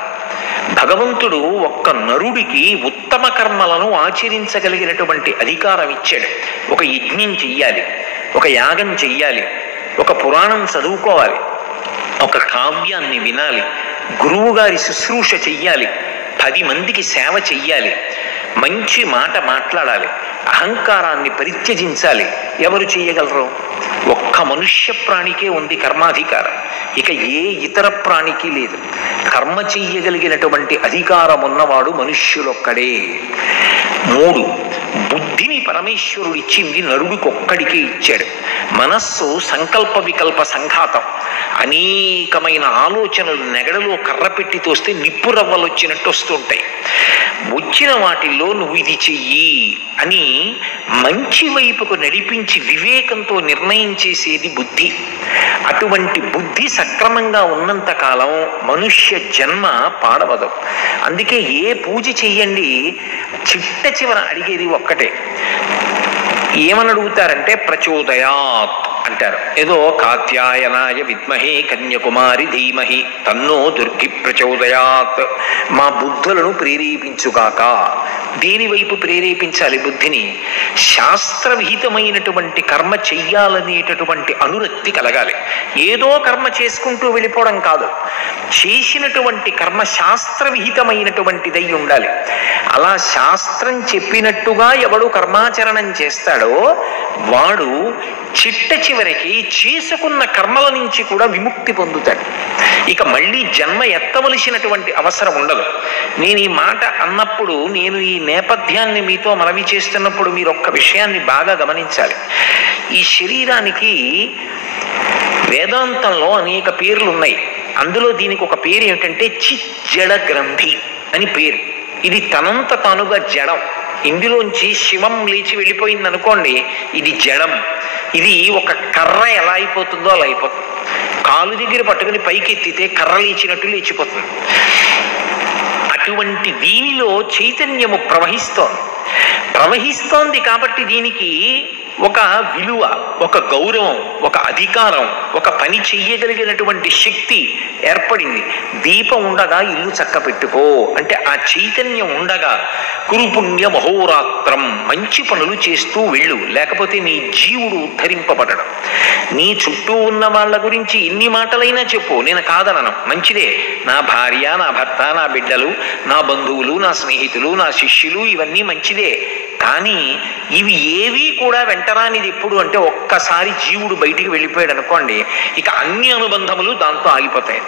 భగవంతుడు ఒక్క నరుడికి ఉత్తమ కర్మలను ఆచరించగలిగినటువంటి అధికారం ఇచ్చాడు. ఒక యజ్ఞం చెయ్యాలి, ఒక యాగం చెయ్యాలి, ఒక పురాణం చదువుకోవాలి, ఒక కావ్యాన్ని వినాలి, గురువు గారి శుశ్రూష చెయ్యాలి, 10 మందికి సేవ చెయ్యాలి, మంచి మాట మాట్లాడాలి, అహంకారాన్ని పరిత్యజించాలి. ఎవరు చెయ్యగలరు? ఒక్క మనుష్య ప్రాణికే ఉంది కర్మాధికారం. ఇక ఏ ఇతర ప్రాణికి లేదు. కర్మ చెయ్యగలిగినటువంటి అధికారం ఉన్నవాడు మనుష్యులొక్కడే. 3 బుద్ధిని పరమేశ్వరుడు ఇచ్చింది నరుడికొక్కడికే ఇచ్చాడు. మనస్సు సంకల్ప వికల్ప సంఘాతం. అనేకమైన ఆలోచనలు నెగడలో కర్ర పెట్టి తోస్తే నిప్పు రవ్వలు వచ్చినట్టు వస్తుంటాయి. వచ్చిన వాటిల్లో నువ్వు ఇది చెయ్యి అని మంచి వైపుకు నడిపించి వివేకంతో నిర్ణయం చేసేది బుద్ధి. అటువంటి బుద్ధి సక్రమంగా ఉన్నంత కాలం మనుష్య జన్మ పాడవదు. అందుకే ఏ పూజ చెయ్యండి చిట్ట చివర అడిగేది ఒక్కటే. ఏమని అడుగుతారంటే ప్రచోదయాత్ అంటారు. ఏదో కాత్యాయనాయ విద్మహే కన్యకుమారి ధీమహి తన్నో దుర్గి ప్రచోదయాత్. మా బుద్ధులను ప్రేరేపించుగాక. దేని వైపు ప్రేరేపించాలి బుద్ధిని? శాస్త్రవిహితమైనటువంటి కర్మ చెయ్యాలనేటటువంటి అనురక్తి కలగాలి. ఏదో కర్మ చేసుకుంటూ వెళ్ళిపోవడం కాదు. చేసినటువంటి కర్మ శాస్త్రవిహితమైనటువంటిదై ఉండాలి. అలా శాస్త్రం చెప్పినట్టుగా ఎవడు కర్మాచరణం చేస్తాడో వాడు చిట్ట చివరికి చేసుకున్న కర్మల నుంచి కూడా విముక్తి పొందుతాడు. ఇక మళ్ళీ జన్మ ఎత్తవలసినటువంటి అవసరం ఉండదు. నేను ఈ మాట అన్నప్పుడు, నేను ఈ నేపథ్యాన్ని మీతో మనవి చేస్తున్నప్పుడు మీరు ఒక్క విషయాన్ని బాగా గమనించాలి. ఈ శరీరానికి వేదాంతంలో అనేక పేర్లు ఉన్నాయి. అందులో దీనికి ఒక పేరు ఏమిటంటే చిజ్జడ గ్రంథి అని పేరు. ఇది తనంత తానుగా జడం. ఇందులోంచి శివం లేచి వెళ్ళిపోయింది అనుకోండి, ఇది జడం. ఇది ఒక కర్ర ఎలా అయిపోతుందో అలా అయిపోతుంది. కాలు దగ్గర పట్టుకుని పైకి ఎత్తితే కర్ర లేచినట్టు లేచిపోతుంది. అటువంటి దీనిలో చైతన్యము ప్రవహిస్తోంది కాబట్టి దీనికి ఒక విలువ, ఒక గౌరవం, ఒక అధికారం, ఒక పని చెయ్యగలిగినటువంటి శక్తి ఏర్పడింది. దీపం ఉండగా ఇల్లు చక్క పెట్టుకో అంటే ఆ చైతన్యం ఉండగా కురుపుణ్య మహోరాత్రం మంచి పనులు చేస్తూ వెళ్ళు. లేకపోతే నీ జీవుడు ఉద్ధరింపబడడం. నీ చుట్టూ ఉన్న వాళ్ళ గురించి ఎన్ని మాటలైనా చెప్పు, నేను కాదనను, మంచిదే. నా భార్య, నా భర్త, నా బిడ్డలు, నా బంధువులు, నా స్నేహితులు, నా శిష్యులు ఇవన్నీ మంచిదే. కానీ ఇవి ఏవి కూడా వెంటరానిది ఎప్పుడు అంటే ఒక్కసారి జీవుడు బయటికి వెళ్ళిపోయాడు అనుకోండి, ఇక అన్ని అనుబంధములు దాంతో ఆగిపోతాయి.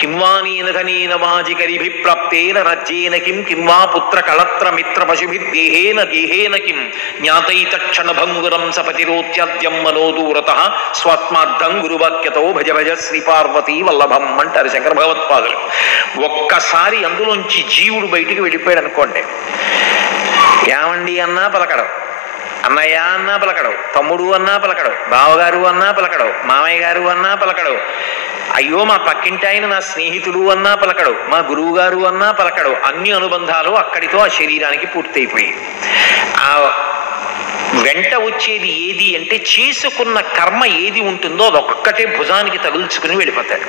కింవానీన ధనేన వాజికరిభి ప్రాప్తేన రాజ్యేన కిం కింవా పుత్ర కళత్ర మిత్ర పశుభిర్దేహేన గేహేన కిం జ్ఞాతైతక్షణ భంగురం సపతిరోత్యాద్యం మనోదూరతః స్వాత్మార్థం గురువాక్యతో భజ భజ శ్రీ పార్వతీ వల్లభం అంటారు శంకర భగవత్పాదులు. ఒక్కసారి అందులోంచి జీవుడు బయటికి వెళ్ళిపోయాడు అనుకోండి, ఏమండి అన్నా పలకడం, అన్నయ్య అన్నా పలకడం, తమ్ముడు అన్నా పలకడం, బావగారు అన్నా పలకడం, మామయ్య గారు అన్నా పలకడం, అయ్యో మా పక్కింటి ఆయన నా స్నేహితుడు అన్నా పలకడు, మా గురువు గారు అన్నా పలకడు. అన్ని అనుబంధాలు అక్కడితో ఆ శరీరానికి పూర్తయిపోయి ఆ వెంట వచ్చేది ఏది అంటే చేసుకున్న కర్మ ఏది ఉంటుందో అదొక్కటే భుజానికి తగుల్చుకుని వెళ్ళిపోతాడు.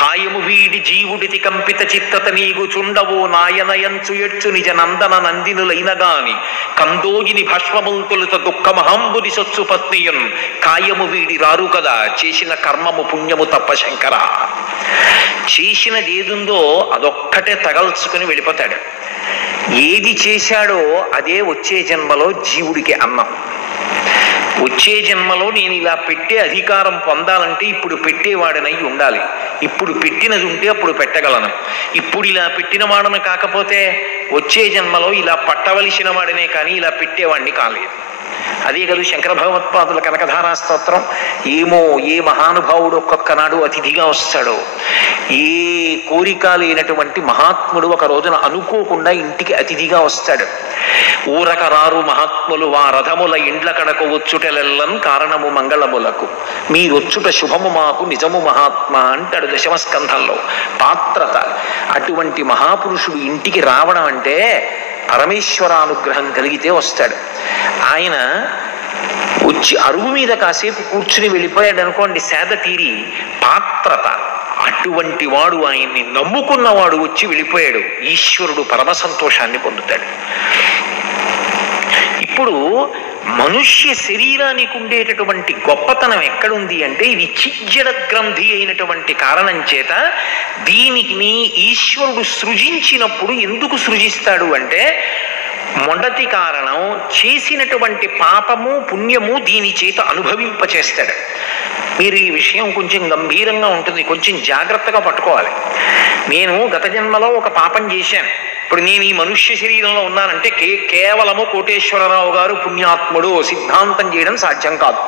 కాయము వీడి జీవుడితి కంపిత చిత్తత నీగు చుండవో నాయనయంచు ఎచ్చు నిజ నందన నందినులైనగాని కందోగిని భస్మముల్తులత దుఃఖమహంబుది సొచ్చు పత్నియున్ కాయము వీడి రారు కదా చేసిన కర్మము పుణ్యము తప్ప శంకర. చేసినది ఏదుందో అదొక్కటే తగల్చుకుని వెళ్ళిపోతాడు. ఏది చేశాడో అదే వచ్చే జన్మలో జీవుడికి అన్నం. వచ్చే జన్మలో నేను ఇలా పెట్టే అధికారం పొందాలంటే ఇప్పుడు పెట్టేవాడినై ఉండాలి. ఇప్పుడు పెట్టినది ఉంటే అప్పుడు పెట్టగలను. ఇప్పుడు ఇలా పెట్టిన వాడను కాకపోతే వచ్చే జన్మలో ఇలా పట్టవలసిన వాడినే కానీ ఇలా పెట్టేవాడిని కాలేదు. అదే కదా శంకర భగవత్పాదుల కనకధారా స్తోత్రం. ఏమో ఏ మహానుభావుడు ఒక్కొక్కనాడు అతిథిగా వస్తాడో, ఏ కోరిక లేనటువంటి మహాత్ముడు ఒక రోజున అనుకోకుండా ఇంటికి అతిథిగా వస్తాడు. ఊరకరారు మహాత్ములు వా రథముల ఇండ్ల కడకు వచ్చుటెలెల్లన్ కారణము మంగళములకు, మీరొచ్చుట శుభము మాకు నిజము మహాత్మా అంటాడు దశమస్కంధంలో. పాత్రత. అటువంటి మహాపురుషుడు ఇంటికి రావడం అంటే పరమేశ్వరానుగ్రహం కలిగితే వస్తాడు. ఆయన వచ్చి అరుగు మీద కాసేపు కూర్చుని వెళ్ళిపోయాడు అనుకోండి, సేద తీరి. పాత్రత. అటువంటి వాడు, ఆయన్ని నమ్ముకున్నవాడు వచ్చి వెళ్ళిపోయాడు, ఈశ్వరుడు పరమ సంతోషాన్ని పొందుతాడు. ఇప్పుడు మనుష్య శరీరానికి ఉండేటటువంటి గొప్పతనం ఎక్కడుంది అంటే, ఇది చిజ్జడ గ్రంథి అయినటువంటి కారణం చేత దీనికి ఈశ్వరుడు సృజించినప్పుడు ఎందుకు సృజిస్తాడు అంటే, మొదటి కారణం చేసినటువంటి పాపము పుణ్యము దీని చేత అనుభవింపచేస్తాడు. మీరు ఈ విషయం కొంచెం గంభీరంగా ఉంటుంది, కొంచెం జాగ్రత్తగా పట్టుకోవాలి. నేను గత జన్మలో ఒక పాపం చేశాను, ఇప్పుడు నేను ఈ మనుష్య శరీరంలో ఉన్నానంటే కేవలము కోటేశ్వరరావు గారు పుణ్యాత్ముడు సిద్ధాంతం చేయడం సాధ్యం కాదు.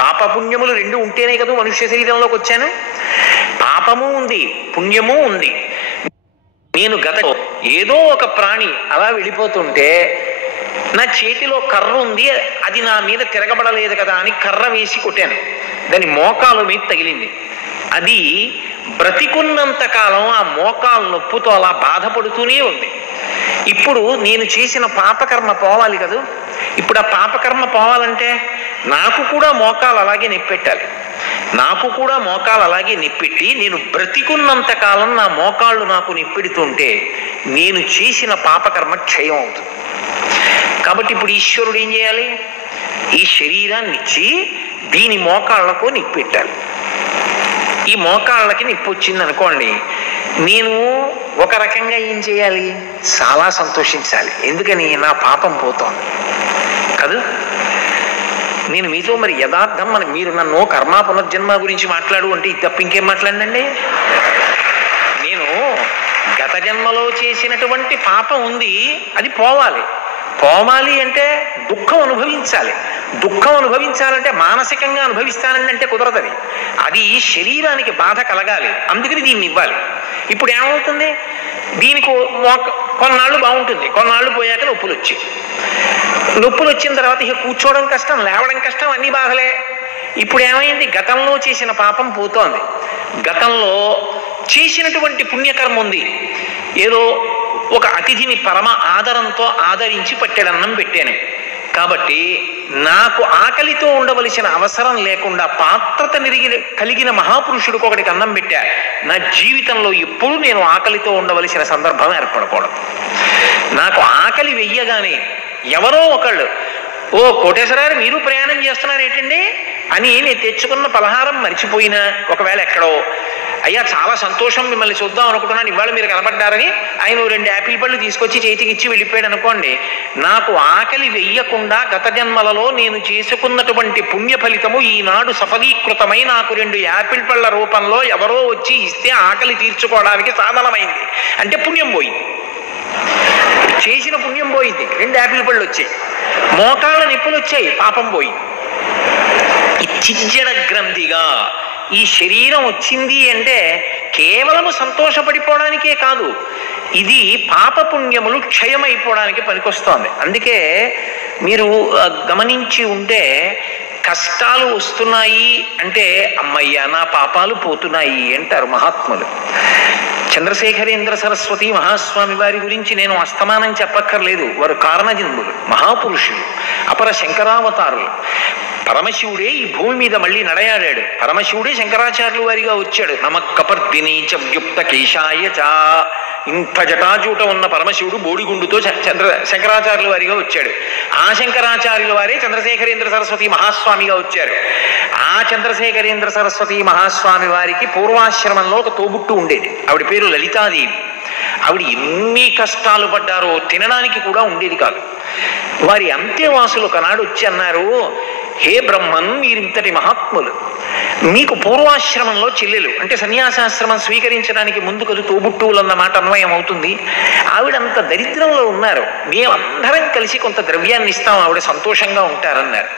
పాపపుణ్యములు రెండు ఉంటేనే కదా మనుష్య శరీరంలోకి వచ్చాను. పాపము ఉంది, పుణ్యము ఉంది. నేను గత ఏదో ఒక ప్రాణి అలా వెళ్ళిపోతుంటే నా చేతిలో కర్ర ఉంది, అది నా మీద తిరగబడలేదు కదా అని కర్ర వేసి కొట్టాను, దాని మోకాలు మీద తగిలింది. అది బ్రతికున్నంత కాలం ఆ మోకాలు నొప్పుతో అలా బాధపడుతూనే ఉంది. ఇప్పుడు నేను చేసిన పాపకర్మ పోవాలి కదా. ఇప్పుడు ఆ పాపకర్మ పోవాలంటే నాకు కూడా మోకాలు అలాగే నొప్పెట్టాలి. నాకు కూడా మోకాలు అలాగే నొప్పెట్టి నేను బ్రతికున్నంత కాలం నా మోకాళ్ళు నాకు నొప్పెడుతుంటే నేను చేసిన పాపకర్మ క్షయం అవుతుంది. కాబట్టి ఇప్పుడు ఈశ్వరుడు ఏం చేయాలి? ఈ శరీరాన్ని ఇచ్చి దీని మోకాళ్లకు నిప్పెట్టాలి. ఈ మోకాళ్ళకి నిప్పు వచ్చింది అనుకోండి, నేను ఒక రకంగా ఏం చేయాలి? చాలా సంతోషించాలి. ఎందుకని? నా పాపం పోతోంది కదా. నేను మీతో మరి యథార్థం, మీరు నన్ను కర్మ పునర్జన్మ గురించి మాట్లాడు అంటే ఇది తప్ప ఇంకేం మాట్లాడండి. నేను గత జన్మలో చేసినటువంటి పాపం ఉంది, అది పోవాలి. పోవాలి అంటే దుఃఖం అనుభవించాలి. దుఃఖం అనుభవించాలంటే మానసికంగా అనుభవిస్తానండి అంటే కుదరదు. అది శరీరానికి బాధ కలగాలి, అందుకని దీన్ని ఇవ్వాలి. ఇప్పుడు ఏమవుతుంది? దీనికి కొన్నాళ్ళు బాగుంటుంది, కొన్నాళ్ళు పోయాక నొప్పులు వచ్చిన తర్వాత ఇక కూర్చోవడం కష్టం, లేవడం కష్టం, అన్ని బాధలే. ఇప్పుడు ఏమైంది? గతంలో చేసిన పాపం పోతోంది, గతంలో చేసినటువంటి పుణ్యకర్మ ఉంది. ఏదో ఒక అతిథిని పరమ ఆదరంతో ఆదరించి పట్టెడన్నం పెట్టాను కాబట్టి నాకు ఆకలితో ఉండవలసిన అవసరం లేకుండా పాత్రత కలిగిన మహాపురుషుడికి ఒకటికి అన్నం పెట్టా. నా జీవితంలో ఎప్పుడూ నేను ఆకలితో ఉండవలసిన సందర్భం ఏర్పడకూడదు. నాకు ఆకలి వెయ్యగానే ఎవరో ఒకళ్ళు, ఓ కోటేశ్వరారు మీరు ప్రయాణం చేస్తున్నారు ఏంటండి అని నేను తెచ్చుకున్న పలహారం మర్చిపోయినా, ఒకవేళ ఎక్కడో అయ్యా చాలా సంతోషం మిమ్మల్ని చూద్దాం అనుకుంటున్నాను, ఇవాళ మీరు కనపడ్డారని ఆయన 2 యాపిల్ పళ్ళు తీసుకొచ్చి చేతికి ఇచ్చి వెళ్ళిపోయాడు అనుకోండి, నాకు ఆకలి వెయ్యకుండా గత జన్మలలో నేను చేసుకున్నటువంటి పుణ్య ఫలితము ఈనాడు సఫలీకృతమై నాకు 2 యాపిల్ పళ్ళ రూపంలో ఎవరో వచ్చి ఇస్తే ఆకలి తీర్చుకోవడానికి సాధనమైంది. అంటే పుణ్యం పోయింది, చేసిన పుణ్యం పోయింది. 2 యాపిల్ పళ్ళు వచ్చాయి, మోకాళ్ళ నిప్పులు వచ్చాయి, పాపం పోయింది. ఈ చిజ్జడ గ్రంథిగా ఈ శరీరం వచ్చింది అంటే కేవలము సంతోషపడిపోవడానికే కాదు, ఇది పాపపుణ్యములు క్షయమైపోవడానికి పనికొస్తోంది. అందుకే మీరు గమనించి ఉంటే కష్టాలు వస్తున్నాయి అంటే అమ్మయ్య నా పాపాలు పోతున్నాయి అంటారు మహాత్ములు. చంద్రశేఖరేంద్ర సరస్వతి మహాస్వామి వారి గురించి నేను అస్తమానం చెప్పక్కర్లేదు, వారు కారణజన్ములు, మహాపురుషులు, అపర శంకరావతారులు. పరమశివుడే ఈ భూమి మీద మళ్ళీ నడయాడాడు, పరమశివుడే శంకరాచార్యులు వారిగా వచ్చాడు. నమక్కపర్దిని చవ్యుక్త కేశాయ చ, ఇంత జటాజూట ఉన్న పరమశివుడు బోడిగుండుతో శంకరాచార్యుల వారిగా వచ్చాడు. ఆ శంకరాచార్యుల వారే చంద్రశేఖరేంద్ర సరస్వతి మహాస్వామిగా వచ్చారు. ఆ చంద్రశేఖరేంద్ర సరస్వతి మహాస్వామి వారికి పూర్వాశ్రమంలో ఒక తోబుట్టు ఉండేది, ఆవిడ పేరు లలితాదేవి. ఆవిడ ఎన్ని కష్టాలు పడ్డారో తినడానికి కూడా ఉండేది కాదు. వారి అంత్యవాసులు ఒకనాడు వచ్చి అన్నారు, హే బ్రహ్మన్ మీరింతటి మహాత్ములు, మీకు పూర్వాశ్రమంలో చెల్లెలు అంటే సన్యాసాశ్రమం స్వీకరించడానికి ముందు కదా తోబుట్టువులు అన్న మాట అన్వయం అవుతుంది. ఆవిడంత దరిద్రంలో ఉన్నారు, మేమందరం కలిసి కొంత ద్రవ్యాన్ని ఇస్తాం, ఆవిడ సంతోషంగా ఉంటారన్నారు.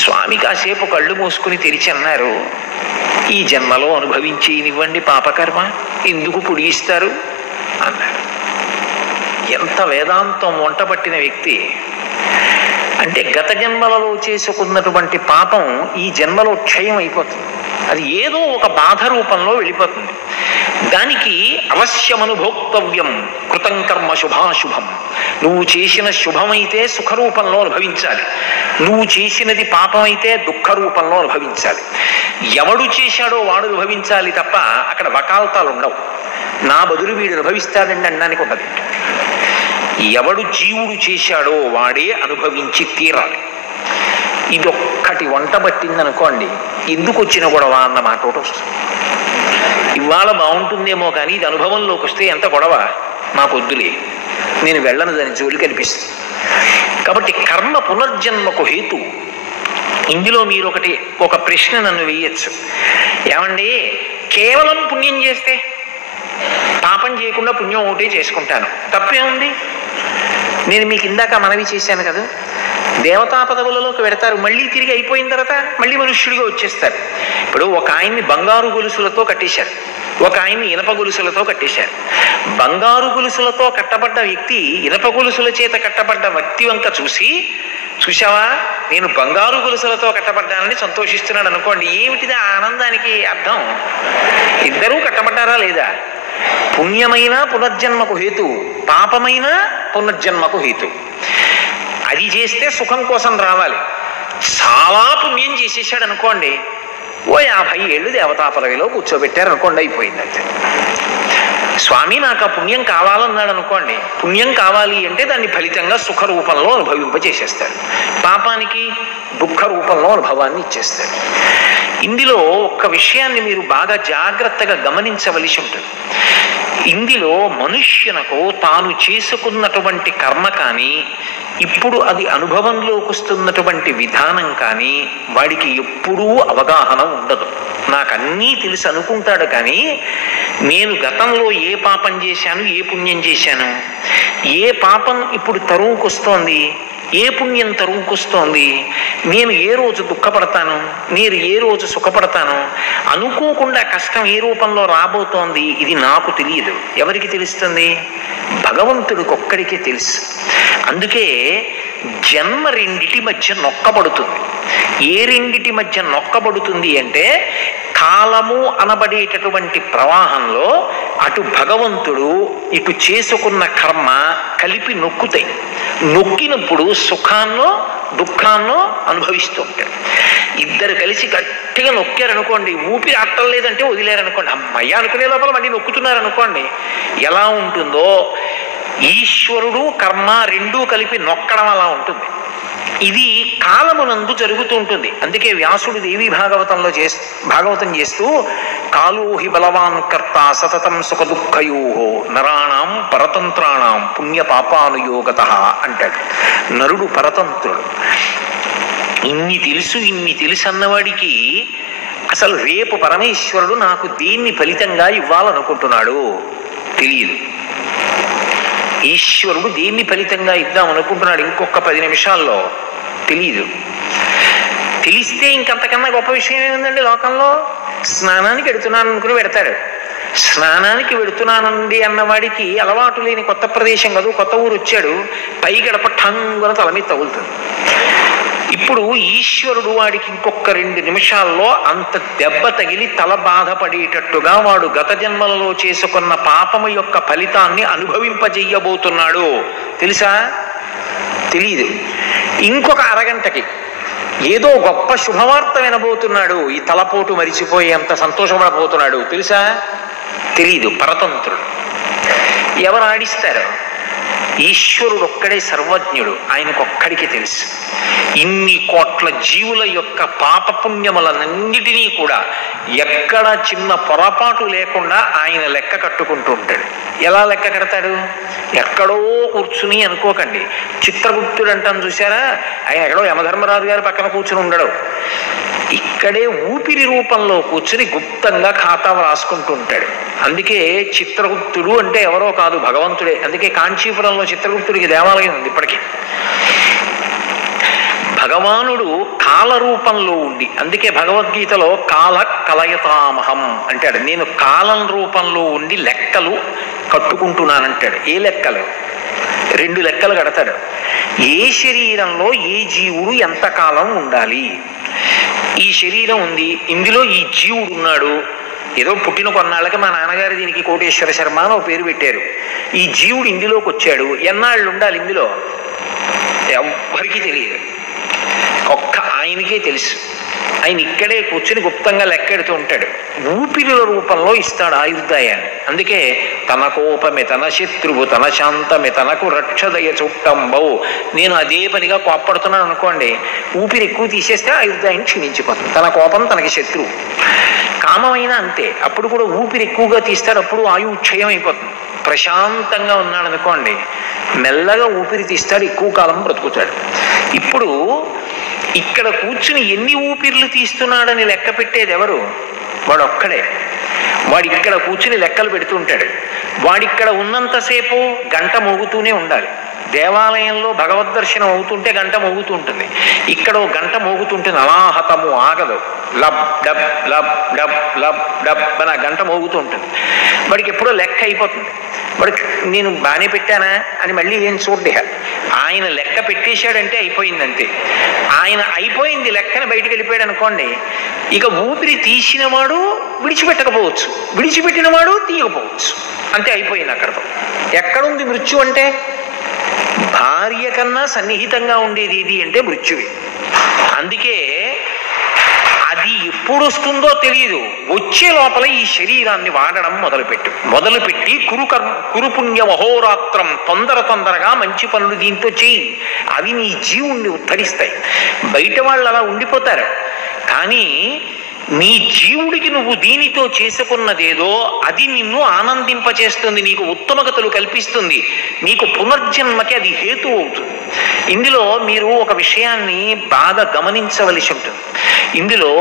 స్వామి కాసేపు కళ్ళు మూసుకుని తెరిచి అన్నారు, ఈ జన్మలో అనుభవించేనివ్వండి పాపకర్మ, ఎందుకు పుడిస్తారు అన్నారు. ఎంత వేదాంతం వంట పట్టిన వ్యక్తి అంటే గత జన్మలలో చేసుకున్నటువంటి పాపం ఈ జన్మలో క్షయం అయిపోతుంది, అది ఏదో ఒక బాధ రూపంలో వెళ్ళిపోతుంది. దానికి అవశ్యమనుభోక్తవ్యం కృతం కర్మ శుభాశుభం. నువ్వు చేసిన శుభమైతే సుఖరూపంలో అనుభవించాలి, నువ్వు చేసినది పాపమైతే దుఃఖ రూపంలో అనుభవించాలి. ఎవడు చేశాడో వాడు అనుభవించాలి తప్ప అక్కడ వకాల్తాలు ఉండవు. నా బదులు వీడు అనుభవిస్తాడండి అనడానికి ఉండదు. ఎవడు జీవుడు చేశాడో వాడే అనుభవించి తీరాలి. ఇదొక్కటి వంట పట్టిందనుకోండి, ఎందుకు వచ్చిన గొడవ అన్న మాట ఒకటి వస్తుంది. ఇవాళ బాగుంటుందేమో కానీ ఇది అనుభవంలోకి వస్తే ఎంత గొడవ, నాకు వద్దులే, నేను వెళ్ళను దాని జోలికి అనిపిస్తుంది. కాబట్టి కర్మ పునర్జన్మకు హేతు. ఇందులో మీరు ఒక ప్రశ్న నన్ను వేయచ్చు, ఏమండి కేవలం పుణ్యం చేస్తే, పాపం చేయకుండా పుణ్యం ఒకటే చేసుకుంటాను, తప్పేముంది? నేను మీకు ఇందాక మనవి చేశాను కదా, దేవతా పదవులలోకి వెడతారు, మళ్ళీ తిరిగి అయిపోయిన తర్వాత మళ్ళీ మనుష్యుడిగా వచ్చేస్తారు. ఇప్పుడు ఒక ఆయన్ని బంగారు గొలుసులతో కట్టేశారు, ఒక ఆయన్ని ఇనప గొలుసులతో కట్టేశారు. బంగారు గొలుసులతో కట్టబడ్డ వ్యక్తి ఇనప గొలుసుల చేత కట్టబడ్డ వ్యక్తి వంక చూశావా నేను బంగారు గొలుసులతో కట్టబడ్డానని సంతోషిస్తున్నాడు అనుకోండి, ఏమిటిది ఆనందానికి అర్థం? ఇద్దరూ కట్టబడ్డారా లేదా? పుణ్యమైన పునర్జన్మకు హేతు, పాపమైన పునర్జన్మకు హేతు. అది చేస్తే సుఖం కోసం రావాలి. చాలా పుణ్యం చేసేసాడు అనుకోండి, ఓ 50 ఏళ్ళు దేవతా పదవిలో కూర్చోబెట్టారు అనుకోండి, అయిపోయిందంటే. స్వామి నాకు ఆ పుణ్యం కావాలన్నాడు అనుకోండి, పుణ్యం కావాలి అంటే దాన్ని ఫలితంగా సుఖ రూపంలో అనుభవింపజేసేస్తాడు, పాపానికి దుఃఖ రూపంలో అనుభవాన్ని ఇచ్చేస్తాడు. ఇందులో ఒక్క విషయాన్ని మీరు బాగా జాగ్రత్తగా గమనించవలసి ఉంటుంది. ఇందులో మనుష్యునకు తాను చేసుకున్నటువంటి కర్మ కానీ, ఇప్పుడు అది అనుభవంలోకి వస్తున్నటువంటి విధానం కానీ వాడికి ఎప్పుడూ అవగాహన ఉండదు. నాకన్నీ తెలిసి అనుకుంటాడు కానీ నేను గతంలో ఏ పాపం చేశాను, ఏ పుణ్యం చేశాను, ఏ పాపం ఇప్పుడు తరువుకొస్తోంది, ఏ పుణ్యం తరువుకొస్తోంది, నేను ఏ రోజు దుఃఖపడతాను, నేను ఏ రోజు సుఖపడతాను, అనుకోకుండా కష్టం ఏ రూపంలో రాబోతోంది, ఇది నాకు తెలియదు. ఎవరికి తెలుస్తుంది? భగవంతుడికి ఒక్కడికే తెలుసు. అందుకే జన్మ రెండిటి మధ్య నొక్కబడుతుంది. ఏ రెండిటి మధ్య నొక్కబడుతుంది అంటే కాలము అనబడేటటువంటి ప్రవాహంలో అటు భగవంతుడు ఇటు చేసుకున్న కర్మ కలిపి నొక్కుతాయి. నొక్కినప్పుడు సుఖాన్నో దుఃఖాన్నో అనుభవిస్తూ ఉంటారు. ఇద్దరు కలిసి గట్టిగా నొక్కారనుకోండి, ఊపిరి ఆడటం లేదంటే వదిలేరనుకోండి, అమ్మయ్య అనుకునే లోపల మళ్ళీ నొక్కుతున్నారనుకోండి, ఎలా ఉంటుందో ఈశ్వరుడు కర్మ రెండూ కలిపి నొక్కడం అలా ఉంటుంది. ఇది కాలమునందు జరుగుతూ ఉంటుంది. అందుకే వ్యాసుడు దేవీ భాగవతం చేస్తూ కాలోహి బలవాన్ కర్త సతతం సుఖ దుఃఖయో నరాణం పరతంత్రాణం పుణ్య పాపానుయోగత అంటాడు. నరుడు పరతంత్రుడు. ఇన్ని తెలుసు అన్నవాడికి అసలు రేపు పరమేశ్వరుడు నాకు దీన్ని ఫలితంగా ఇవ్వాలనుకుంటున్నాడు తెలియదు. ఈశ్వరుడు దీన్ని ఫలితంగా ఇద్దాం అనుకుంటున్నాడు ఇంకొక 10 నిమిషాల్లో తెలియదు. తెలిస్తే ఇంకంతకన్నా గొప్ప విషయం ఏముందండి లోకంలో? స్నానానికి వెడుతున్నాను అనుకుని పెడతాడు. స్నానానికి వెడుతున్నానండి అన్నవాడికి అలవాటు లేని కొత్త ప్రదేశం కదా, కొత్త ఊరు వచ్చాడు, పై గడప ఠంగున తల మీద తగులుతుంది. ఇప్పుడు ఈశ్వరుడు వాడికి ఇంకొక 2 నిమిషాల్లో అంత దెబ్బ తగిలి తల బాధపడేటట్టుగా వాడు గత జన్మలలో చేసుకున్న పాపము యొక్క ఫలితాన్ని అనుభవింపజేయబోతున్నాడు. తెలుసా? తెలీదు. ఇంకొక అరగంటకి ఏదో గొప్ప శుభవార్త వినబోతున్నాడు, ఈ తలపోటు మరిచిపోయి అంత సంతోషపడబోతున్నాడు. తెలుసా? తెలీదు. పరతంత్రుడు. ఎవరు ఆడిస్తారు? ఈశ్వరుడు ఒక్కడే సర్వజ్ఞుడు, ఆయనకొక్కడికి తెలుసు. ఇన్ని కోట్ల జీవుల యొక్క పాపపుణ్యములన్నిటినీ కూడా ఎక్కడ చిన్న పొరపాటు లేకుండా ఆయన లెక్క కట్టుకుంటూ ఉంటాడు. ఎలా లెక్క కడతాడు? ఎక్కడో కూర్చుని అనుకోకండి, చిత్రగుప్తుడు అంటాను చూసారా, ఆయన ఎక్కడో యమధర్మరాజు గారి పక్కన కూర్చుని ఉండడు. ఇక్కడే ఊపిరి రూపంలో కూర్చుని గుప్తంగా ఖాతా రాసుకుంటూ ఉంటాడు. అందుకే చిత్రగుప్తుడు అంటే ఎవరో కాదు, భగవంతుడే. అందుకే కాంచీపురంలో చిత్రగుప్తుడికి దేవాలయం ఉంది ఇప్పటికీ. భగవానుడు కాల రూపంలో ఉండి, అందుకే భగవద్గీతలో కాల కలయతామహం అంటాడు. నేను కాలం రూపంలో ఉండి లెక్కలు కట్టుకుంటున్నానంటాడు. ఏ లెక్కలు? 2 లెక్కలు కడతాడు. ఏ శరీరంలో ఏ జీవుడు ఎంతకాలం ఉండాలి? ఈ శరీరం ఉంది, ఇందులో ఈ జీవుడు ఉన్నాడు. ఏదో పుట్టిన కొన్నాళ్ళకి మా నాన్నగారు దీనికి కోటేశ్వర శర్మ అని ఒక పేరు పెట్టారు. ఈ జీవుడు ఇందులోకి వచ్చాడు, ఎన్నాళ్ళు ఉండాలి ఇందులో? ఎవ్వరికీ తెలియదు, ఒక్క ఆయనకే తెలుసు. ఆయన ఇక్కడే కూర్చుని గుప్తంగా లెక్కెడుతూ ఉంటాడు. ఊపిరిల రూపంలో ఇస్తాడు ఆయుర్దాయాన్ని. అందుకే తన కోపమే తన శత్రువు, తన శాంతమే తనకు రక్షదయ చుట్టంబవు. నేను అదే పనిగా కోప్పడుతున్నాను అనుకోండి, ఊపిరి ఎక్కువ తీసేస్తే ఆయుర్దాయం క్షీణించిపోతుంది. తన కోపం తనకి శత్రువు. కామమైనా అంతే, అప్పుడు కూడా ఊపిరి ఎక్కువగా తీస్తాడు, అప్పుడు ఆయువు క్షయం అయిపోతుంది. ప్రశాంతంగా ఉన్నాడు అనుకోండి, మెల్లగా ఊపిరి తీస్తాడు, ఎక్కువ కాలం బ్రతుకుతాడు. ఇప్పుడు ఇక్కడ కూర్చుని ఎన్ని ఊపిర్లు తీస్తున్నాడని లెక్క పెట్టేది ఎవరు? వాడు ఒక్కడే. వాడు ఇక్కడ కూర్చుని లెక్కలు పెడుతుంటాడు. వాడిక్కడ ఉన్నంతసేపు గంట మోగుతూనే ఉండాలి. దేవాలయంలో భగవద్ దర్శనం అవుతుంటే గంట మోగుతూ ఉంటుంది, ఇక్కడ గంట మోగుతుంటుంది, అనాహతము ఆగదు. Lub dub lub dub lub dub అని ఆ గంట మోగుతూ ఉంటుంది. వాడికి ఎప్పుడో లెక్క అయిపోతుంది. వాడికి నేను బాగానే పెట్టానా అని మళ్ళీ ఏం చూడ్డే. ఆయన లెక్క పెట్టేశాడంటే అయిపోయిందంతే. ఆయన అయిపోయింది లెక్కన బయటికి వెళ్ళిపోయాడు అనుకోండి, ఇక ఊపిరి తీసినవాడు విడిచిపెట్టకపోవచ్చు, విడిచిపెట్టినవాడు తీయకపోవచ్చు, అంతే అయిపోయింది అక్కడతో. ఎక్కడుంది మృత్యు అంటే? భార్య కన్నా సన్నిహితంగా ఉండేది ఇది అంటే మృత్యువే. అందుకే అది ఎప్పుడు వస్తుందో తెలియదు, వచ్చే లోపల ఈ శరీరాన్ని వాడడం మొదలుపెట్టి కురుపుణ్య మహోరాత్రం, తొందరగా మంచి పనులు దీంతో చేయి, అవి నీ జీవుణ్ణి ఉద్ధరిస్తాయి. బయట వాళ్ళు అలా ఉండిపోతారు, కానీ నీ జీవుడికి నువ్వు దీనితో చేసుకున్నదేదో అది నిన్ను ఆనందింపచేస్తుంది, నీకు ఉత్తమగతులు కల్పిస్తుంది, నీకు పునర్జన్మకి అది హేతు అవుతుంది. ఇందులో మీరు ఒక విషయాన్ని బాగా గమనించవలసి ఉంటుంది. ఇందులో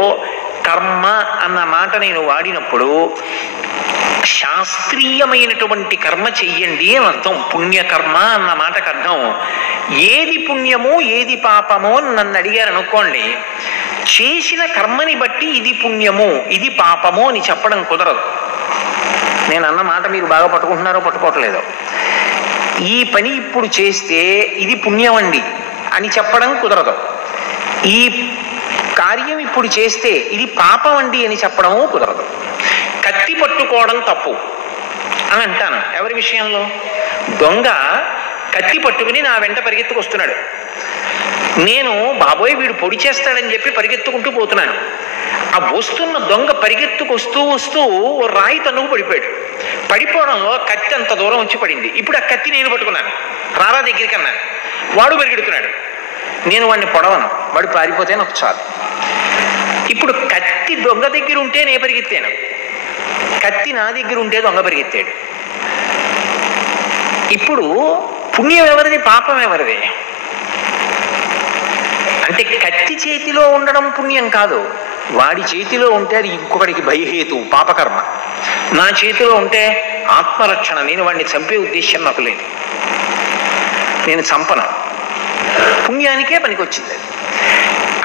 కర్మ అన్న మాట నేను వాడినప్పుడు శాస్త్రీయమైనటువంటి కర్మ చెయ్యండి అని అర్థం. పుణ్యకర్మ అన్న మాటకు అర్థం ఏది పుణ్యమో ఏది పాపమో అని నన్ను అడిగారు అనుకోండి, చేసిన కర్మని బట్టి ఇది పుణ్యము ఇది పాపము అని చెప్పడం కుదరదు. నేను అన్న మాట మీరు బాగా పట్టుకుంటున్నారో పట్టుకోవట్లేదో. ఈ పని ఇప్పుడు చేస్తే ఇది పుణ్యం అండి అని చెప్పడం కుదరదు. ఈ కార్యం ఇప్పుడు చేస్తే ఇది పాపం అండి అని చెప్పడము కుదరదు. కత్తి పట్టుకోవడం తప్పు అని అంటాను ఎవరి విషయంలో? దొంగ కత్తి పట్టుకుని నా వెంట పరిగెత్తుకొస్తున్నాడు, నేను బాబోయ్ వీడు పొడి చేస్తాడని చెప్పి పరిగెత్తుకుంటూ పోతున్నాను. ఆ వస్తున్న దొంగ పరిగెత్తుకొస్తూ వస్తూ ఓ రాయి తన్నుకు పడిపోయాడు. పడిపోవడంలో కత్తి అంత దూరం వచ్చి పడింది. ఇప్పుడు ఆ కత్తి నేను పట్టుకున్నాను, రారా దగ్గరికి అన్నాను. వాడు పరిగెడుతున్నాడు, నేను వాడిని పొడవను, వాడు పారిపోతే నాకు చాలు. ఇప్పుడు కత్తి దొంగ దగ్గర ఉంటే నేను పరిగెత్తాను, కత్తి నా దగ్గర ఉంటే దొంగ పరిగెత్తాడు. ఇప్పుడు పుణ్యం ఎవరిది, పాపం ఎవరిది? అంటే కత్తి చేతిలో ఉండడం పుణ్యం కాదు, వాడి చేతిలో ఉంటే అది ఇంకొకడికి భయహేతు పాపకర్మ. నా చేతిలో ఉంటే ఆత్మరక్షణ, నేను వాడిని చంపే ఉద్దేశం నాకు లేదు, నేను చంపను, పుణ్యానికే పనికొచ్చింది.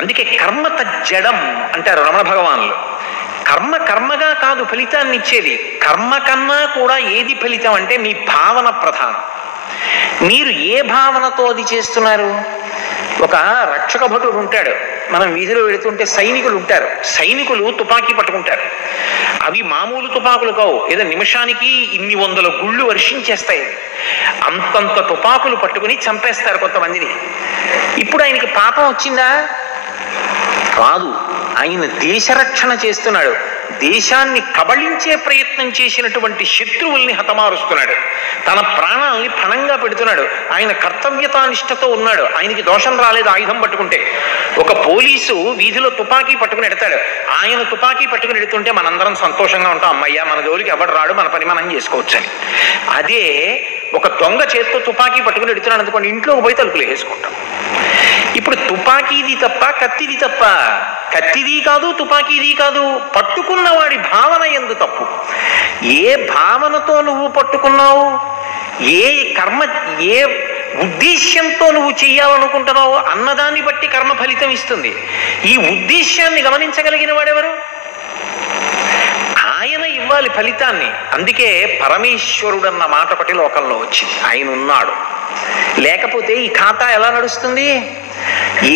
అందుకే కర్మ తజ్జడం అంటారు రమణ భగవానులు. కర్మ కర్మగా కాదు ఫలితాన్ని ఇచ్చేది, కర్మ కన్నా కూడా ఏది ఫలితం అంటే మీ భావన ప్రధానం. మీరు ఏ భావనతో అది చేస్తున్నారు? ఒక రక్షక భటుడు ఉంటాడు, మనం వీధిలో వెళుతుంటే సైనికులు ఉంటారు, సైనికులు తుపాకీ పట్టుకుంటారు. అవి మామూలు తుపాకులు కావు, ఏదో నిమిషానికి ఇన్ని 100 గుళ్ళు వర్షించేస్తాయి. అంతంత తుపాకులు పట్టుకుని చంపేస్తారు కొంతమందిని. ఇప్పుడు ఆయనకి పాపం వచ్చిందా? రాదు. ఆయన దేశరక్షణ చేస్తున్నాడు, దేశాన్ని కబళించే ప్రయత్నం చేసినటువంటి శత్రువుల్ని హతమారుస్తున్నాడు, తన ప్రాణాలని పణంగా పెడుతున్నాడు. ఆయన కర్తవ్యతానిష్టతో ఉన్నాడు, ఆయనకి దోషం రాలేదు ఆయుధం పట్టుకుంటే. ఒక పోలీసు వీధిలో తుపాకీ పట్టుకుని ఎడతాడు, ఆయన తుపాకీ పట్టుకుని ఎడుతుంటే మనందరం సంతోషంగా ఉంటాం, అమ్మయ్య మన జోలికి ఎవడు రాడు, మన పని మనం చేసుకోవచ్చని. అదే ఒక దొంగ చేత్తో తుపాకీ పట్టుకుని ఎడుతున్నాడు అనుకోండి, ఇంట్లోకి పోయి తలుపులు వేసుకుంటాం. ఇప్పుడు తుపాకీది తప్ప కత్తిది తప్ప? కత్తిది కాదు, తుపాకీది కాదు, పట్టుకున్నవాడి భావన ఎందు తప్పు. ఏ భావనతో నువ్వు పట్టుకున్నావు, ఏ కర్మ, ఏ ఉద్దేశ్యంతో నువ్వు చెయ్యాలనుకుంటున్నావు అన్నదాన్ని బట్టి కర్మ ఫలితం ఇస్తుంది. ఈ ఉద్దేశ్యాన్ని గమనించగలిగిన వాడెవరు? ఆయన ఇవ్వాలి ఫలితాన్ని. అందుకే పరమేశ్వరుడు అన్న మాట ఒకటి లోకంలో వచ్చింది. ఆయన ఉన్నాడు, లేకపోతే ఈ ఖాతా ఎలా నడుస్తుంది?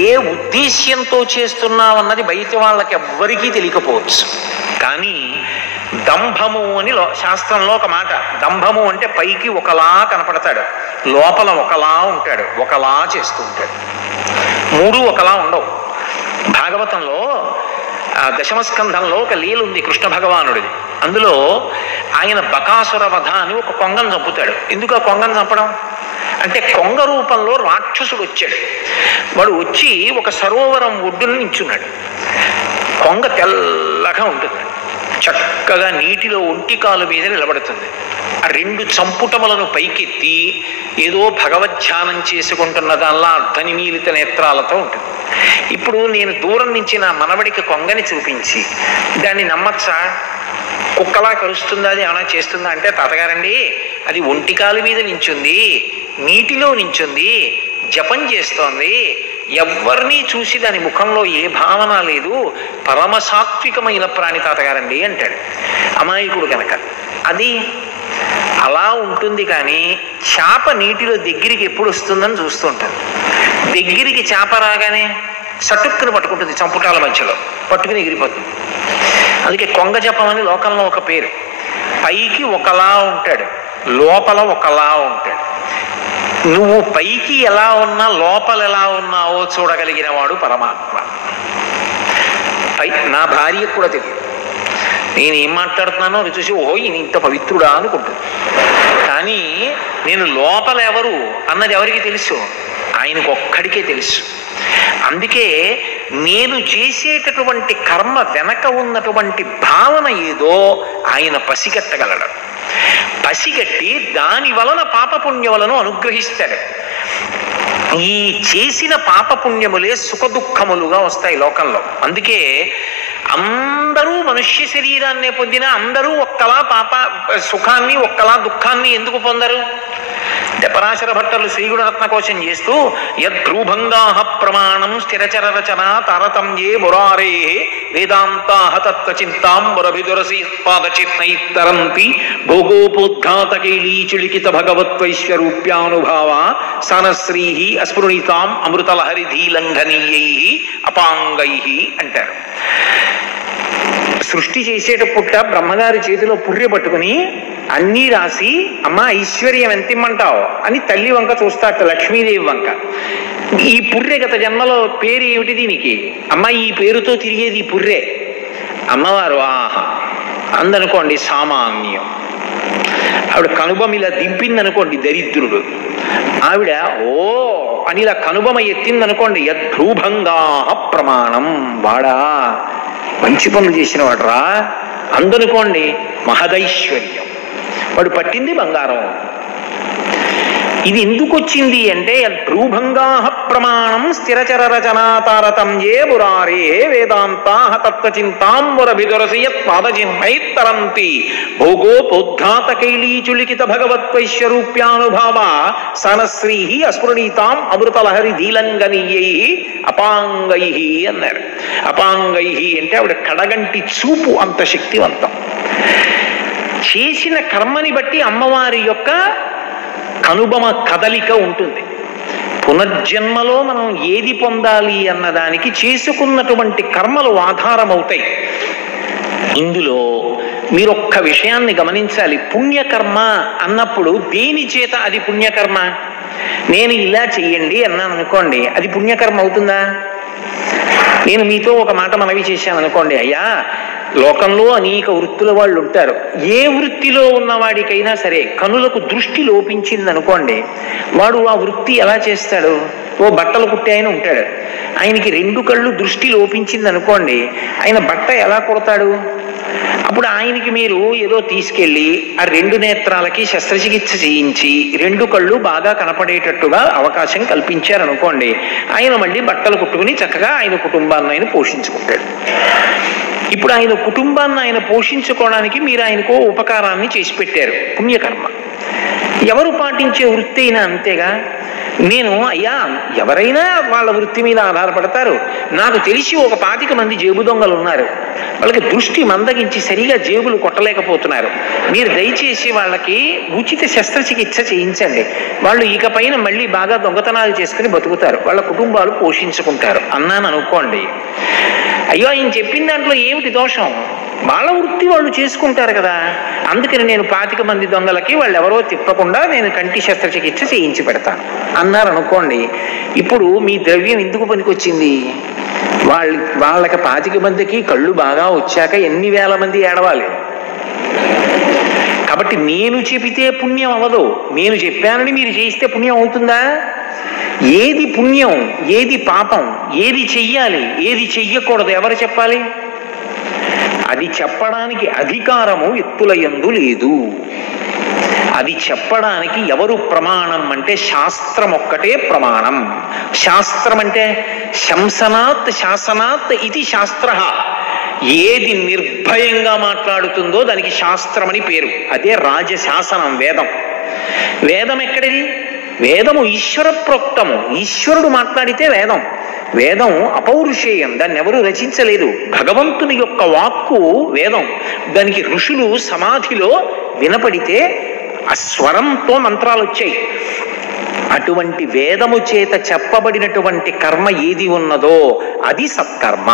ఏ ఉద్దేశ్యంతో చేస్తున్నామన్నది బయట వాళ్ళకి ఎవ్వరికీ తెలియకపోవచ్చు. కానీ దంభము అని శాస్త్రంలో ఒక మాట. దంభము అంటే పైకి ఒకలా కనపడతాడు, లోపల ఒకలా ఉంటాడు, ఒకలా చేస్తూ ఉంటాడు. మూడు ఒకలా ఉండవు. భాగవతంలో దశమస్కంధంలో ఒక లీల ఉంది కృష్ణ భగవానుడిది. అందులో ఆయన బకాసుర వధ అని ఒక కొంగను చంపుతాడు. ఎందుకు ఆ కొంగను చంపడం అంటే, కొంగ రూపంలో రాక్షసుడు వచ్చాడు. వాడు వచ్చి ఒక సరోవరం ఒడ్డున నించున్నాడు. కొంగ తెల్లగా ఉంటుంది, చక్కగా నీటిలో ఒంటికాలు మీద నిలబడుతుంది. ఆ రెండు చంపుటములను పైకెత్తి ఏదో భగవద్ధ్యానం చేసుకుంటున్న దానిలా అర్ధనిమీలిత నేత్రాలతో ఉంటుంది. ఇప్పుడు నేను దూరం నుంచి నా మనవడికి కొంగని చూపించి దాన్ని నమ్మచ్చా? కుక్కలా కరుస్తుందా, అది ఏమైనా చేస్తుందా అంటే, తాతగారండి అది ఒంటికాలు మీద నించుంది, నీటిలో నించుంది, జపం చేస్తోంది, ఎవరిని చూసి దాని ముఖంలో ఏ భావన లేదు, పరమ సాత్వికమైన ప్రాణి తాతగారండి అంటాడు. అమాయకుడు కనుక అది అలా ఉంటుంది. కానీ చేప నీటిలో దగ్గరికి ఎప్పుడు వస్తుందని చూస్తూ ఉంటుంది. దగ్గరికి చేప రాగానే సటుక్కును పట్టుకుంటుంది, చంపుటాల మధ్యలో పట్టుకుని ఎగిరిపోతుంది. అందుకే కొంగ జపం అని లోకంలో ఒక పేరు. పైకి ఒకలా ఉంటాడు, లోపల ఒకలా ఉంటాడు. నువ్వు పైకి ఎలా ఉన్నా లోపల ఎలా ఉన్నావో చూడగలిగిన వాడు పరమాత్మ. నా భార్యకు కూడా తెలియదు నేను ఏం మాట్లాడుతున్నానో అది చూసి, ఓహో ఈయన ఇంత పవిత్రుడా అనుకుంటుంది. కానీ నేను లోపల ఎవరు అన్నది ఎవరికి తెలుసు? ఆయనకు ఒక్కడికే తెలుసు. అందుకే నేను చేసేటటువంటి కర్మ వెనక ఉన్నటువంటి భావన ఏదో ఆయన పసిగట్టగలడు. పసిగట్టి దాని వలన పాపపుణ్యములను అనుగ్రహిస్తాడు. ఈ చేసిన పాపపుణ్యములే సుఖ దుఃఖములుగా వస్తాయి లోకంలో. అందుకే అందరూ మనుష్య శరీరాన్నే పొందిన అందరూ ఒక్కలా సుఖాన్ని ఒక్కలా దుఃఖాన్ని ఎందుకు పొందరు అంటే, పరాశర భట్టలు శ్రీగుణరత్న కోశం చేస్తూ, యద్రూభంగాః ప్రమాణం స్థిరచర రచన తారతమ్యే మురారే వేదాంతాః తత్వచింతాం మురభిదురసి పాదచిత్నైత్తరంతి భోగోపోద్ఘాతకైలీచులికిత భగవత్వైశ్వరూప్యానుభావ సానశ్రీః అస్ఫురణితాం అమృతలహరిధీలంఘనీయైః అపాంగైః అంటారు. సృష్టి చేసేటప్పుడు బ్రహ్మగారి చేతిలో పుర్రె పట్టుకుని అన్నీ రాసి, అమ్మ ఐశ్వర్యం ఎంత ఇమ్మంటావు అని తల్లి వంక చూస్తాట, లక్ష్మీదేవి వంక. ఈ పుర్రె గత జన్మలో పేరు ఏమిటి దీనికి? అమ్మ ఈ పేరుతో తిరిగేది ఈ పుర్రె. అమ్మవారు ఆహా అందనుకోండి సామాన్యం. ఆవిడ కనుబొమ్మ ఇలా దింపిందనుకోండి దరిద్రుడు. ఆవిడ ఓ అని ఇలా కనుబొమ్మ ఎత్తిందనుకోండి యద్రూభంగాః ప్రమాణం, వాడా మంచి పనులు చేసిన వాడరా అందనుకోండి మహదైశ్వర్యం, వాడు పట్టింది బంగారం. ఇది ఎందుకు వచ్చింది అంటే, యద్రూభంగాః ప్రమాణం స్థిరచర రచనా తారతమ్యే మురారే వేదాంతాః తత్వచింతాం మురభిదురసి యత్పాదచిహ్నైత్తరంతి భోగోపోద్ఘాతకైలీచులికిత భగవత్వైశ్వరూప్యానుభావ సానశ్రీః అస్ఫురణీతాం అమృతలహరిధీలంఘనీయైః అపాంగైః అన్నారు. అపాంగైః అంటే ఆవిడ కడగంటి చూపు అంత శక్తివంతం. చేసిన కర్మని బట్టి అమ్మవారి యొక్క కనుబొమ కదలిక ఉంటుంది. పునర్జన్మలో మనం ఏది పొందాలి అన్నదానికి చేసుకున్నటువంటి కర్మలు ఆధారమవుతాయి. ఇందులో మీరు ఒక్క విషయాన్ని గమనించాలి. పుణ్యకర్మ అన్నప్పుడు దేని చేత అది పుణ్యకర్మ? నేను ఇలా చెయ్యండి అన్నాను అనుకోండి, అది పుణ్యకర్మ అవుతుందా? నేను మీతో ఒక మాట మనవి చేశాను అనుకోండి, అయ్యా లోకంలో అనేక వృత్తుల వాళ్ళు ఉంటారు. ఏ వృత్తిలో ఉన్నవాడికైనా సరే కనులకు దృష్టి లోపించింది అనుకోండి, వాడు ఆ వృత్తి ఎలా చేస్తాడు? ఓ బట్టలు కుట్టే ఆయన ఉంటాడు, ఆయనకి రెండు కళ్ళు దృష్టి లోపించింది అనుకోండి, ఆయన బట్ట ఎలా కుడతాడు? ఆ అప్పుడు ఆయనకి మీరు ఏదో తీసుకెళ్ళి ఆ 2 నేత్రాలకి శస్త్రచికిత్స చేయించి 2 కళ్ళు బాగా కనపడేటట్టుగా అవకాశం కల్పించారనుకోండి, ఆయన మళ్ళీ బట్టలు కుట్టుకుని చక్కగా ఆయన కుటుంబాన్ని ఆయన పోషించుకుంటాడు. ఇప్పుడు ఆయన కుటుంబాన్ని ఆయన పోషించుకోవడానికి మీరు ఆయనకు ఉపకారాన్ని చేసి పెట్టారు, పుణ్యకర్మ. ఎవరు పాటించే వృత్తి అయినా అంతేగా. నేను అయ్యా ఎవరైనా వాళ్ళ వృత్తి మీద ఆధారపడతారు. నాకు తెలిసి ఒక 25 మంది జేబు దొంగలు ఉన్నారు, వాళ్ళకి దృష్టి మందగించి సరిగా జేబులు కొట్టలేకపోతున్నారు. మీరు దయచేసి వాళ్ళకి ఉచిత శస్త్రచికిత్స చేయించండి, వాళ్ళు ఇకపైన మళ్ళీ బాగా దొంగతనాలు చేసుకుని బతుకుతారు, వాళ్ళ కుటుంబాలు పోషించుకుంటారు అన్నాను అనుకోండి. అయ్యో ఆయన చెప్పిన దాంట్లో ఏమిటి దోషం? వాళ్ళ వృత్తి వాళ్ళు చేసుకుంటారు కదా, అందుకని నేను 25 మంది దొంగలకి వాళ్ళు ఎవరో తిప్పకుండా నేను కంటి శస్త్రచికిత్స చేయించి పెడతాను అన్నారు అనుకోండి. ఇప్పుడు మీ ద్రవ్యం ఎందుకు పనికొచ్చింది? వాళ్ళకి 25 మందికి కళ్ళు బాగా వచ్చాక ఎన్ని వేల మంది ఏడవాలి. కాబట్టి నేను చెబితే పుణ్యం అవ్వదు, నేను చెప్పానని మీరు చేయిస్తే పుణ్యం అవుతుందా? ఏది పుణ్యం, ఏది పాపం, ఏది చెయ్యాలి, ఏది చెయ్యకూడదు ఎవరు చెప్పాలి? అది చెప్పడానికి అధికారము వ్యక్తుల యందు లేదు. అది చెప్పడానికి ఎవరు ప్రమాణం అంటే శాస్త్రం ఒక్కటే ప్రమాణం. శాస్త్రం అంటే శంసనాత్ శాసనాత్ ఇది శాస్త్ర. ఏది నిర్భయంగా మాట్లాడుతుందో దానికి శాస్త్రం అని పేరు. అదే రాజశాసనం. వేదం. వేదం ఎక్కడిది? వేదము ఈశ్వర ప్రోక్తము. ఈశ్వరుడు మాట్లాడితే వేదం. వేదం అపౌరుషేయం, దాన్ని ఎవరు రచించలేదు. భగవంతుని యొక్క వాక్కు వేదం. దానికి ఋషులు సమాధిలో వినపడితే ఆ స్వరంతో మంత్రాలు వచ్చాయి. అటువంటి వేదము చేత చెప్పబడినటువంటి కర్మ ఏది ఉన్నదో అది సత్కర్మ.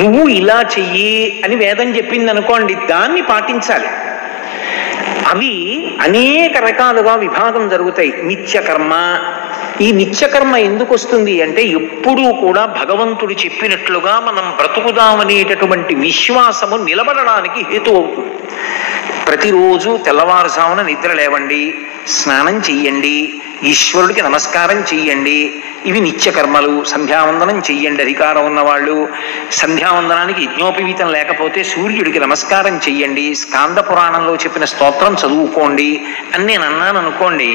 నువ్వు ఇలా చెయ్యి అని వేదం చెప్పింది అనుకోండి, దాన్ని పాటించాలి. అవి అనేక రకాలుగా విభాగం జరుగుతాయి. నిత్యకర్మ. ఈ నిత్యకర్మ ఎందుకు వస్తుంది అంటే ఎప్పుడూ కూడా భగవంతుడు చెప్పినట్లుగా మనం బ్రతుకుదామనేటటువంటి విశ్వాసము నిలబడడానికి హేతు అవుతుంది. ప్రతిరోజు తెల్లవారుజామున నిద్ర లేవండి, స్నానం చెయ్యండి, ఈశ్వరుడికి నమస్కారం చెయ్యండి. ఇవి నిత్యకర్మలు. సంధ్యావందనం చెయ్యండి. అధికారం ఉన్నవాళ్ళు సంధ్యావందనానికి యజ్ఞోపవీతం లేకపోతే సూర్యుడికి నమస్కారం చెయ్యండి. స్కాంద పురాణంలో చెప్పిన స్తోత్రం చదువుకోండి అని నేను అన్నాను అనుకోండి.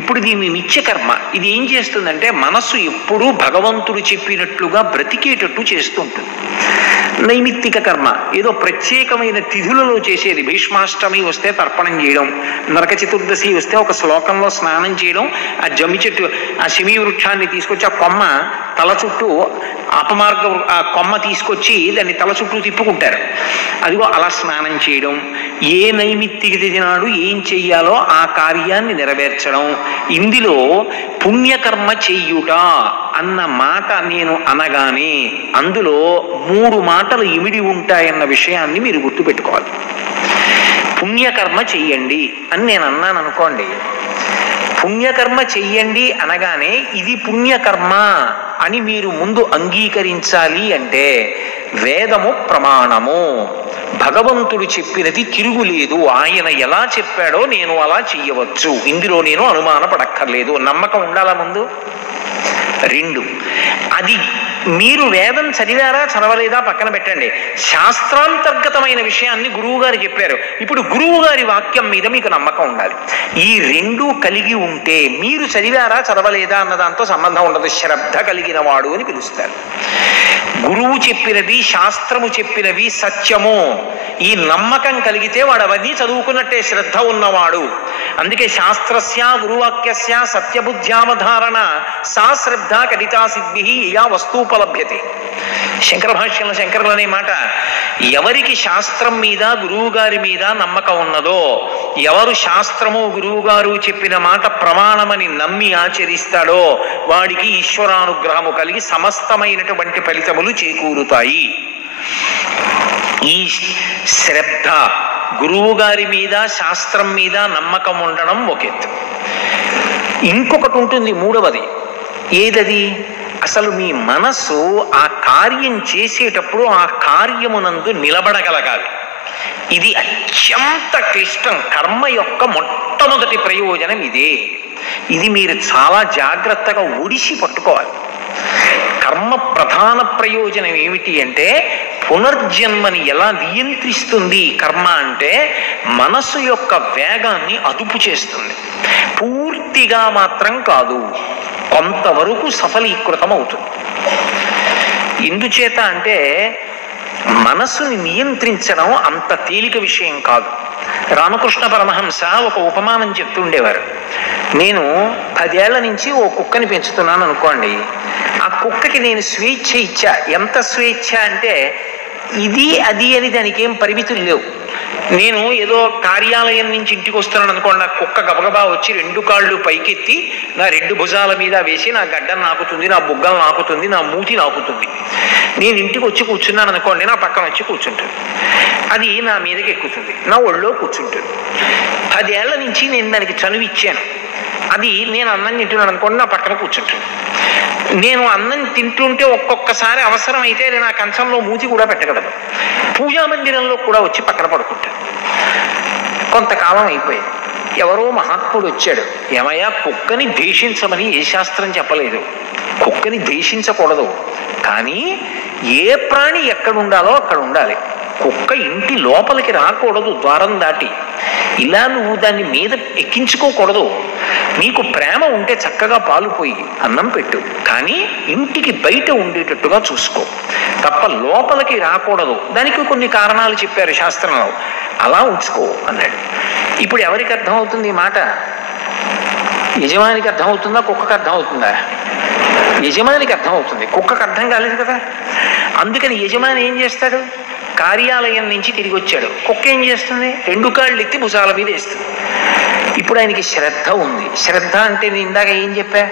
ఇప్పుడు దీన్ని నిత్యకర్మ. ఇది ఏం చేస్తుందంటే మనస్సు ఎప్పుడూ భగవంతుడు చెప్పినట్లుగా బ్రతికేటట్టు చేస్తుంటుంది. నైమిత్తిక కర్మ ఏదో ప్రత్యేకమైన తిథులలో చేసేది. భీష్మాష్టమి వస్తే తర్పణం చేయడం, నరక చతుర్దశి వస్తే ఒక శ్లోకంలో స్నానం చేయడం, ఆ జమ్మి చెట్టు ఆ శమీ వృక్షాన్ని తీసుకొచ్చి ఆ కొమ్మ తల చుట్టూ అపమార్గ ఆ కొమ్మ తీసుకొచ్చి దాన్ని తల చుట్టూ తిప్పుకుంటారు. అదిగో అలా స్నానం చేయడం. ఏ నైమిత్తిక తిథి నాడు ఏం చెయ్యాలో ఆ కార్యాన్ని నెరవేర్చడం. ఇందులో పుణ్యకర్మ చెయ్యుట అన్న మాట నేను అనగానే అందులో 3 మాటలు ఇమిడి ఉంటాయన్న విషయాన్ని మీరు గుర్తుపెట్టుకోవాలి. పుణ్యకర్మ చెయ్యండి అని నేను అన్నాను అనుకోండి, పుణ్యకర్మ చెయ్యండి అనగానే ఇది పుణ్యకర్మ అని మీరు ముందు అంగీకరించాలి. అంటే వేదము ప్రమాణము, భగవంతుడు చెప్పినది తిరుగులేదు. ఆయన ఎలా చెప్పాడో నేను అలా చెయ్యవచ్చు, ఇందులో నేను అనుమానపడక్కర్లేదు. నమ్మకం ఉండాలా ముందు. 2, అది మీరు వేదం చదివారా చదవలేదా పక్కన పెట్టండి. శాస్త్రాంతర్గతమైన విషయాన్ని గురువు గారు చెప్పారు. ఇప్పుడు గురువు గారి వాక్యం మీద మీకు నమ్మకం ఉండాలి. ఈ 2 కలిగి ఉంటే మీరు చదివారా చదవలేదా అన్న దాంతో సంబంధం ఉండదు. శ్రద్ధ కలిగిన వాడు అని పిలుస్తారు. గురువు చెప్పినవి శాస్త్రము చెప్పినవి సత్యము. ఈ నమ్మకం కలిగితే వాడు అవన్నీ చదువుకున్నట్టే, శ్రద్ధ ఉన్నవాడు. అందుకే శాస్త్రస్య గురువాక్యస్య సత్యబుద్ధ్యావధారణ సా శ్రద్ధ కటితా సిద్ధి యా వస్తూపలభ్యతే. శంకర భాష్యంలో శంకరులు అనే మాట, ఎవరికి శాస్త్రం మీద గురువు గారి మీద నమ్మకం ఉన్నదో, ఎవరు శాస్త్రము గురువు గారు చెప్పిన మాట ప్రమాణమని నమ్మి ఆచరిస్తాడో వాడికి ఈశ్వరానుగ్రహము కలిగి సమస్తమైనటువంటి ఫలితములు చేకూరుతాయి. ఈ శ్రద్ధ, గురువు గారి మీద శాస్త్రం మీద నమ్మకం ఉండడం ఒక ఎత్తు. ఇంకొకటి ఉంటుంది, 3వది. ఏదది? అసలు మీ మనస్సు ఆ కార్యం చేసేటప్పుడు ఆ కార్యమునందు నిలబడగలగాలి. ఇది అత్యంత క్లిష్టం. కర్మ యొక్క మొట్టమొదటి ప్రయోజనం ఇదే. ఇది మీరు చాలా జాగ్రత్తగా ఒడిసి పట్టుకోవాలి. కర్మ ప్రధాన ప్రయోజనం ఏమిటి అంటే పునర్జన్మని ఎలా నియంత్రిస్తుంది కర్మ అంటే మనసు యొక్క వేగాన్ని అదుపు చేస్తుంది. పూర్తిగా మాత్రం కాదు, కొంతవరకు సఫలీకృతం అవుతుంది. ఎందుచేత అంటే మనస్సుని నియంత్రించడం అంత తేలిక విషయం కాదు. రామకృష్ణ పరమహంస ఒక ఉపమానం చెప్తుండేవారు. నేను 10 ఏళ్ల నుంచి ఓ కుక్కని పెంచుతున్నాను అనుకోండి. ఆ కుక్కకి నేను స్వేచ్ఛ ఇచ్చా. ఎంత స్వేచ్ఛ అంటే ఇది అది అని దానికి ఏం పరిమితులు లేవు. నేను ఏదో కార్యాలయం నుంచి ఇంటికి వస్తున్నాను అనుకోండి, నా కుక్క గబగబా వచ్చి 2 కాళ్ళు పైకెత్తి నా 2 భుజాల మీద వేసి నా గడ్డను నాకుతుంది, నా బుగ్గలు నాకుతుంది, నా మూతి నాకుతుంది. నేను ఇంటికి వచ్చి కూర్చున్నాను అనుకోండి, నా పక్కన వచ్చి కూర్చుంటుంది. అది నా మీదకి ఎక్కుతుంది, నా ఒళ్ళో కూర్చుంటుంది. 10 ఏళ్ల నుంచి నేను దానికి చనువు ఇచ్చాను. అది నేను అన్నం తింటున్నాను అనుకోండి, నా పక్కన కూర్చుంటుంది. నేను అన్నం తింటుంటే ఒక్కొక్కసారి అవసరం అయితే నా కంచంలో మూతి కూడా పెట్టగలదు. పూజా మందిరంలో కూడా వచ్చి పక్కన పడుకుంటాడు. కొంతకాలం అయిపోయింది. ఎవరో మహాత్ముడు వచ్చాడు. ఏమయ్యా, కుక్కని ద్వేషించమని ఏ శాస్త్రం చెప్పలేదు, కుక్కని ద్వేషించకూడదు, కానీ ఏ ప్రాణి ఎక్కడ ఉండాలో అక్కడ ఉండాలి. కుక్క ఇంటి లోపలికి రాకూడదు ద్వారం దాటి. ఇలా నువ్వు దాన్ని మీద ఎక్కించుకోకూడదు. నీకు ప్రేమ ఉంటే చక్కగా పాలు పోయి అన్నం పెట్టు, కానీ ఇంటికి బయట ఉండేటట్టుగా చూసుకో, తప్ప లోపలికి రాకూడదు. దానికి కొన్ని కారణాలు చెప్పారు శాస్త్రంలో, అలా ఉంచుకో అన్నాడు. ఇప్పుడు ఎవరికి అర్థమవుతుంది ఈ మాట? యజమానికి అర్థమవుతుందా, కుక్కకు అర్థమవుతుందా? యజమానికి అర్థమవుతుంది, కుక్కకు అర్థం కాలేదు కదా. అందుకని యజమాని ఏం చేస్తాడు? కార్యాలయం నుంచి తిరిగి వచ్చాడు, కుక్క ఏం చేస్తుంది? 2 కాళ్ళు ఎత్తి భుజాల మీద వేస్తుంది. ఇప్పుడు ఆయనకి శ్రద్ధ ఉంది. శ్రద్ధ అంటే నేను ఇందాక ఏం చెప్పా?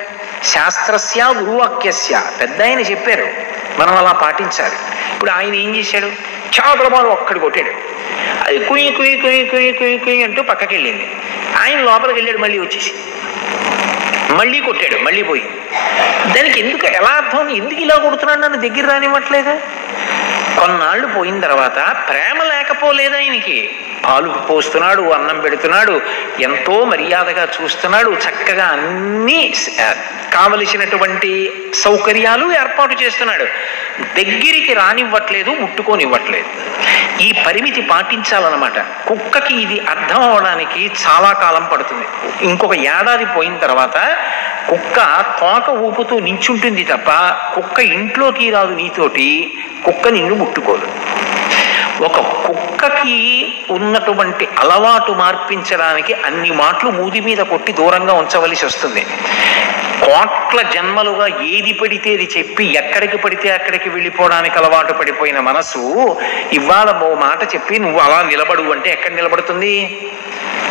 శాస్త్రస్య గురువాక్యస్య, పెద్ద ఆయన చెప్పారు, మనం అలా పాటించాలి. ఇప్పుడు ఆయన ఏం చేశాడు? చాదరబాలు ఒక్కడి కొట్టాడు. అది కుయ్యి కుయ్యి కుయ్యి కుయ్యి కుయ్యి కుయ్యి అంటూ పక్కకి వెళ్ళింది. ఆయన లోపలికి వెళ్ళాడు, మళ్ళీ వచ్చేసి మళ్ళీ కొట్టాడు, మళ్ళీ పోయింది. దానికి ఎందుకు, ఎలా అర్థం? ఎందుకు ఇలా కొడుతున్నాడు, నన్ను దగ్గర రానివ్వట్లేదు? కొన్నాళ్ళు పోయిన తర్వాత ప్రేమ లేకపోలేదు ఆయనకి. పాలు పోస్తున్నాడు, అన్నం పెడుతున్నాడు, ఎంతో మర్యాదగా చూస్తున్నాడు, చక్కగా అన్నీ కావలసినటువంటి సౌకర్యాలు ఏర్పాటు చేస్తున్నాడు. దగ్గరికి రానివ్వట్లేదు, ముట్టుకోనివ్వట్లేదు. ఈ పరిమితి పాటించాలన్నమాట. కుక్కకి ఇది అర్థం అవడానికి చాలా కాలం పడుతుంది. ఇంకొక ఏడాది పోయిన తర్వాత కుక్క తోక ఊపుతూ నించుంటుంది తప్ప కుక్క ఇంట్లోకి రాదు నీతోటి, కుక్క నిన్ను ముట్టుకోదు. ఒక కుక్కకి ఉన్నటువంటి అలవాటు మార్పించడానికి అన్ని మాటలు మూది మీద కొట్టి దూరంగా ఉంచవలసి వస్తుంది. కోట్ల జన్మలుగా ఏది పడితే అది చెప్పి ఎక్కడికి పడితే అక్కడికి వెళ్ళిపోవడానికి అలవాటు పడిపోయిన మనసు ఇవాళ ఓ మాట చెప్పి నువ్వు అలా నిలబడు అంటే ఎక్కడ నిలబడుతుంది?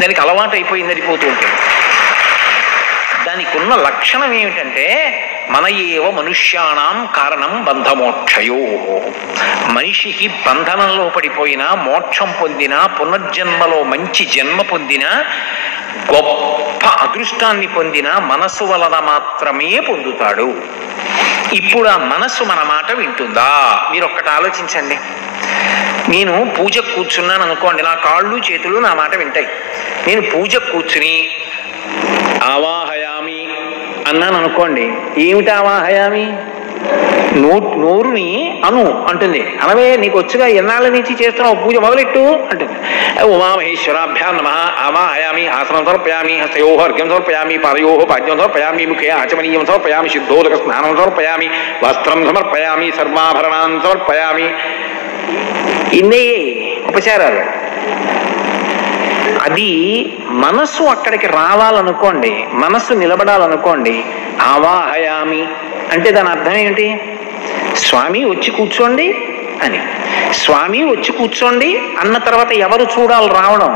దానికి అలవాటు అయిపోయింది, అది పోతూ ఉంటుంది. దానికి ఉన్న లక్షణం ఏమిటంటే మన ఏవ మనుష్యాణం కారణం బంధమోక్షయో. మనిషికి బంధనంలో పడిపోయినా, మోక్షం పొందినా, పునర్జన్మలో మంచి జన్మ పొందినా, గొప్ప అదృష్టాన్ని పొందిన మనస్సు వలన మాత్రమే పొందుతాడు. ఇప్పుడు ఆ మనస్సు మన మాట వింటుందా? మీరు ఒక్కటి ఆలోచించండి. నేను పూజకు కూర్చున్నాను అనుకోండి, నా కాళ్ళు చేతులు నా మాట వింటాయి. నేను పూజకు కూర్చుని ఆవాహయామి అన్నాను అనుకోండి, ఏమిటి ఆవాహయామి? నోరుని అను అంటుంది. అనవే, నీకు వచ్చుగా ఎన్నాళ్ళ నుంచి చేస్తున్నావు, పూజ మొదలెట్టు అంటుంది. ఉమామహేశ్వరాభ్యాం నమః ఆవాహయామి, ఆసనం సమర్పయామి, హస్తయోః అర్ఘ్యం సమర్పయామి, పాదయోః పాద్యం సమర్పయామి, ముఖే ఆచమనీయం సమర్పయామి, శుద్ధోదక స్నానం సమర్పయామి, వస్త్రం సమర్పయామి, సర్వాభరణాన్ సమర్పయామి. ఇన్నే ఉపచారాలు. అది మనస్సు అక్కడికి రావాలనుకోండి, మనస్సు నిలబడాలనుకోండి, ఆవాహయామి అంటే దాని అర్థం ఏమిటి? స్వామి వచ్చి కూర్చోండి అని. స్వామి వచ్చి కూర్చోండి అన్న తర్వాత ఎవరు చూడాలి రావడం?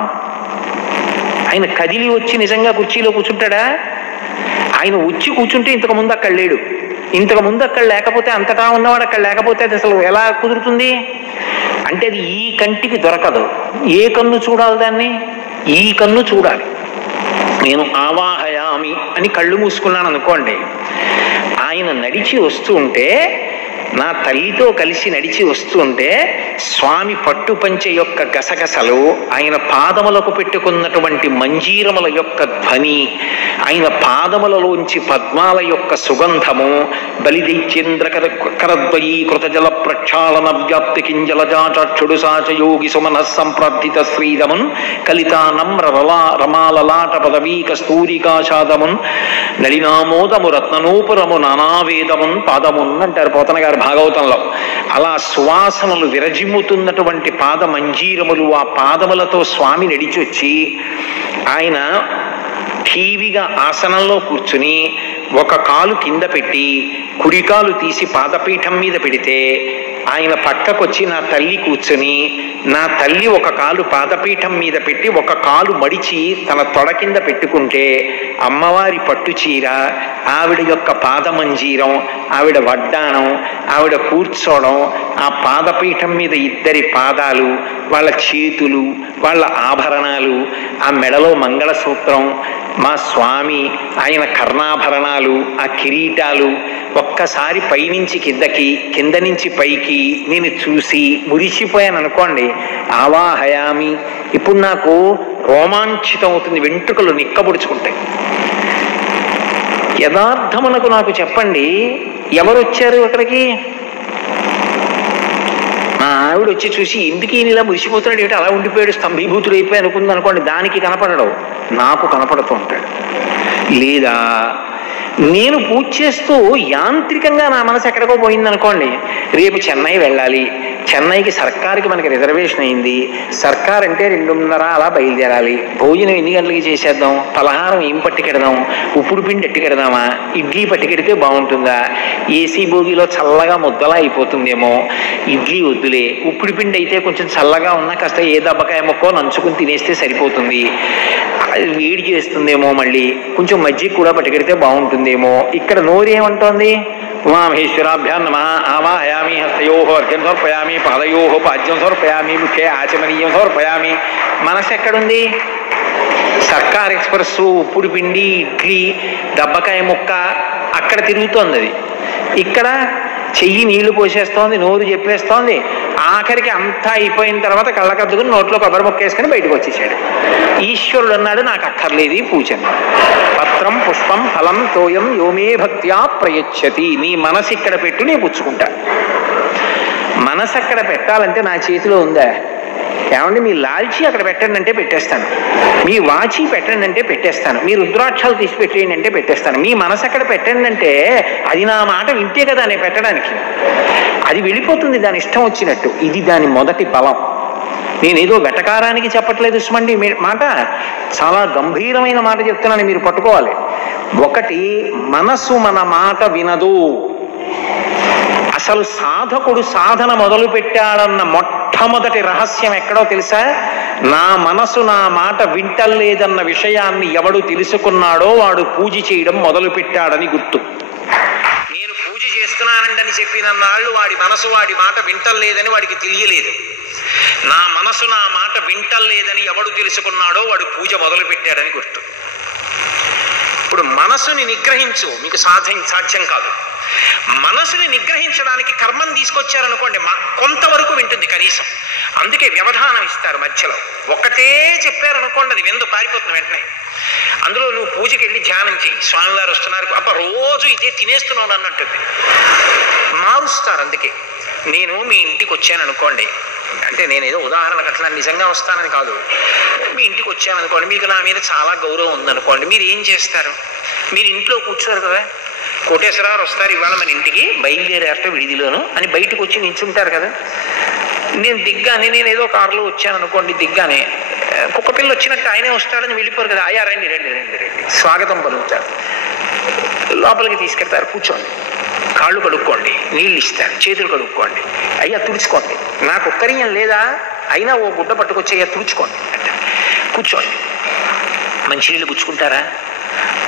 ఆయన కదిలి వచ్చి నిజంగా కుర్చీలో కూర్చుంటాడా? ఆయన వచ్చి కూర్చుంటే ఇంతకుముందు అక్కడ లేడు. ఇంతకుముందు అక్కడ లేకపోతే, అంతటా ఉన్నవాడు అక్కడ లేకపోతే అది అసలు ఎలా కుదురుతుంది? అంటే అది ఈ కంటికి దొరకదు. ఏ కన్ను చూడాలి దాన్ని? ఈ కన్ను చూడాలి. నేను ఆవాహయామి అని కళ్ళు మూసుకున్నాను అనుకోండి, ఆయన నడిచి వస్తూ ఉంటే, నా తల్లితో కలిసి నడిచి వస్తూ ఉంటే, స్వామి పట్టు పంచె యొక్క గసగసలు, ఆయన పాదములకు పెట్టుకున్నటువంటి మంజీరముల యొక్క ధ్వని, ఆయన పాదములలోంచి పద్మాల యొక్క సుగంధము బలిదైత్యేంద్ర కరద్వయీ కృతజల ప్రక్షాళన వ్యాప్తి కింజలజాచక్షుడు సాచయోగి సుమన సంప్రార్థిత శ్రీరమున్ కలితానమ్ర రమాలలాట పదవీ కస్తూరికాషాదమున్ నళినామోదము రత్ననూపురము నానావేదమున్ పాదమున్ అంటారు పోతన గారు భాగవతంలో. అలా సువాసనలు విరజిమ్ముతున్నటువంటి పాద మంజీరములు ఆ పాదములతో స్వామి నడిచొచ్చి ఆయన ఠీవిగా ఆసనంలో కూర్చుని ఒక కాలు కింద పెట్టి కుడికాలు తీసి పాదపీఠం మీద పెడితే ఆయన పక్కకొచ్చి నా తల్లి కూర్చుని నా తల్లి ఒక కాలు పాదపీఠం మీద పెట్టి ఒక కాలు మడిచి తన తొడ కింద పెట్టుకుంటే అమ్మవారి పట్టు చీర, ఆవిడ యొక్క పాదమంజీరం, ఆవిడ వడ్డాణం, ఆవిడ కూర్చోవడం, ఆ పాదపీఠం మీద ఇద్దరి పాదాలు, వాళ్ళ చేతులు, వాళ్ళ ఆభరణాలు, ఆ మెడలో మంగళసూత్రం, మా స్వామి ఆయన కర్ణాభరణాలు, ఆ కిరీటాలు ఒక్కసారి పైనుంచి కిందకి, కింద నుంచి పైకి నేను చూసి మురిసిపోయాను అనుకోండి. ఆవాహయామి. ఇప్పుడు నాకు రోమాంచితం అవుతుంది, వెంట్రుకలు నిక్కబుడుచుకుంటాయి. యథార్థమునకు నాకు చెప్పండి, ఎవరు వచ్చారు అక్కడికి? మా ఆవిడ వచ్చి చూసి ఎందుకు ఈయన ఇలా మురిసిపోతున్నాడు, ఏమిటి అలా ఉండిపోయాడు, స్తంభీభూతుడు అయిపోయి అనుకుంది అనుకోండి. దానికి కనపడడు, నాకు కనపడుతూ ఉంటాడు. లేదా నేను పూజ చేస్తూ యాంత్రికంగా నా మనసు ఎక్కడికో పోయిందనుకోండి. రేపు చెన్నై వెళ్ళాలి, చెన్నైకి సర్కారుకి మనకి రిజర్వేషన్ అయింది, సర్కార్ అంటే 2:30 అలా బయలుదేరాలి, భోజనం ఎన్ని గంటలకి చేసేద్దాం, పలహారం ఏం పట్టుకెడదాం, ఉప్పుడు పిండి ఎట్టుకెడదామా, ఇడ్లీ పట్టుకెడితే బాగుంటుందా, ఏసీ భోగిలో చల్లగా ముద్దలా అయిపోతుందేమో, ఇడ్లీ వద్దులే, ఉప్పుడు పిండి అయితే కొంచెం చల్లగా ఉన్నా కాస్త ఏ దెబ్బకాయ మొక్కో నంచుకుని తినేస్తే సరిపోతుంది, వేడి చేస్తుందేమో, మళ్ళీ కొంచెం మజ్జిగ కూడా పట్టుకెడితే బాగుంటుందేమో. ఇక్కడ నోరు ఏమంటోంది? ఉమామహేశ్వరాభ్యాం నమః ఆవాహయామి హస్తయోః అర్ఘ్యం సమర్పయామి పాదయోః పాద్యం సమర్పయామి ముఖ్య ఆచమనీయం సమర్పయామి. మనసు ఎక్కడుంది? సర్కార్ ఎక్స్ప్రెస్, ఉప్పుడు పిండి, ఇడ్లీ, దబ్బకాయ ముక్క అక్కడ తిరుగుతోంది. అది ఇక్కడ చెయ్యి నీళ్లు పోసేస్తోంది, నోరు చెప్పేస్తోంది. ఆఖరికి అంతా అయిపోయిన తర్వాత కళ్ళకద్దుకుని నోట్లో కొబ్బరి మొక్క వేసుకుని బయటకు వచ్చేసాడు. ఈశ్వరుడు అన్నాడు నాకు అక్కర్లేదు ఈ పూజ. పత్రం పుష్పం ఫలం తోయం యోమే భక్త్యా ప్రయచ్చతి. నీ మనసు ఇక్కడ పెట్టు, నేను పుచ్చుకుంటా. మనసు అక్కడ పెట్టాలంటే నా చేతిలో ఉందా? ఏమంటే మీ లాల్చీ అక్కడ పెట్టండి అంటే పెట్టేస్తాను, మీ వాచి పెట్టండి అంటే పెట్టేస్తాను, మీ రుద్రాక్షాలు తీసి పెట్టేయండి అంటే పెట్టేస్తాను. మీ మనసు అక్కడ పెట్టండి అంటే అది నా మాట వింటే కదా నేను పెట్టడానికి. అది వెళ్ళిపోతుంది దాని ఇష్టం వచ్చినట్టు. ఇది దాని మొదటి బలం. నేనేదో వెటకారానికి చెప్పట్లేదు సుమండి మాట, చాలా గంభీరమైన మాట చెప్తున్నాను, మీరు పట్టుకోవాలి. ఒకటి, మనసు మన మాట వినదు. అసలు సాధకుడు సాధన మొదలు పెట్టాడన్న మొట్టమొదటి రహస్యం ఎక్కడో తెలుసా? నా మనసు నా మాట వింటలేదన్న విషయాన్ని ఎవడు తెలుసుకున్నాడో వాడు పూజ చేయడం మొదలు పెట్టాడని గుర్తు. నేను పూజ చేస్తున్నానండి చెప్పిన నాళ్ళు వాడి మనసు వాడి మాట వింటలేదని వాడికి తెలియలేదు. నా మనసు నా మాట వింటలేదని ఎవడు తెలుసుకున్నాడో వాడు పూజ మొదలు పెట్టాడని గుర్తు. ఇప్పుడు మనసుని నిగ్రహించు, మీకు సాధ్యం కాదు. మనసుని నిగ్రహించడానికి కర్మం తీసుకొచ్చారనుకోండి, కొంతవరకు వింటుంది కనీసం. అందుకే వ్యవధానం ఇస్తారు మధ్యలో. ఒకటే చెప్పారనుకోండి అది విందు పారిపోతుంది వెంటనే. అందులో నువ్వు పూజకి వెళ్ళి ధ్యానం చేయి, స్వామివారు వస్తున్నారు, అబ్బా రోజు ఇదే తినేస్తున్నావు అన్నట్టుంది, మారుస్తారు. అందుకే నేను మీ ఇంటికి వచ్చాను అనుకోండి, అంటే నేనేదో ఉదాహరణకు అట్లా నిజంగా వస్తానని కాదు, మీ ఇంటికి వచ్చాను అనుకోండి, మీకు నా మీద చాలా గౌరవం ఉందనుకోండి, మీరు ఏం చేస్తారు? మీరు ఇంట్లో కూర్చోరు కదా, కోటేశ్వరరావు వస్తారు ఇవాళ మన ఇంటికి, బయలుదేరారట విడిదిలోను అని బయటకు వచ్చి నించుంటారు కదా. నేను దిగ్గానే, నేను ఏదో కారులో వచ్చాను అనుకోండి, దిగ్గానే కుక్కపిల్ల వచ్చినట్టు ఆయనే వస్తాడని వెళ్ళిపోరు కదా. అయ్యా రండి రండి రండి రండి స్వాగతం పలుకుతారు, లోపలికి తీసుకెళ్తారు, కూర్చోండి, కాళ్ళు కడుక్కోండి, నీళ్ళు ఇస్తారు, చేతులు కడుక్కోండి, అయ్యా తుడుచుకోండి, నాకు ఒక్కరియం లేదా, అయినా ఓ గుడ్డ పట్టుకొచ్చి అయ్యా తుడుచుకోండి అంటే కూర్చోండి. మంచినీళ్ళు పుచ్చుకుంటారా?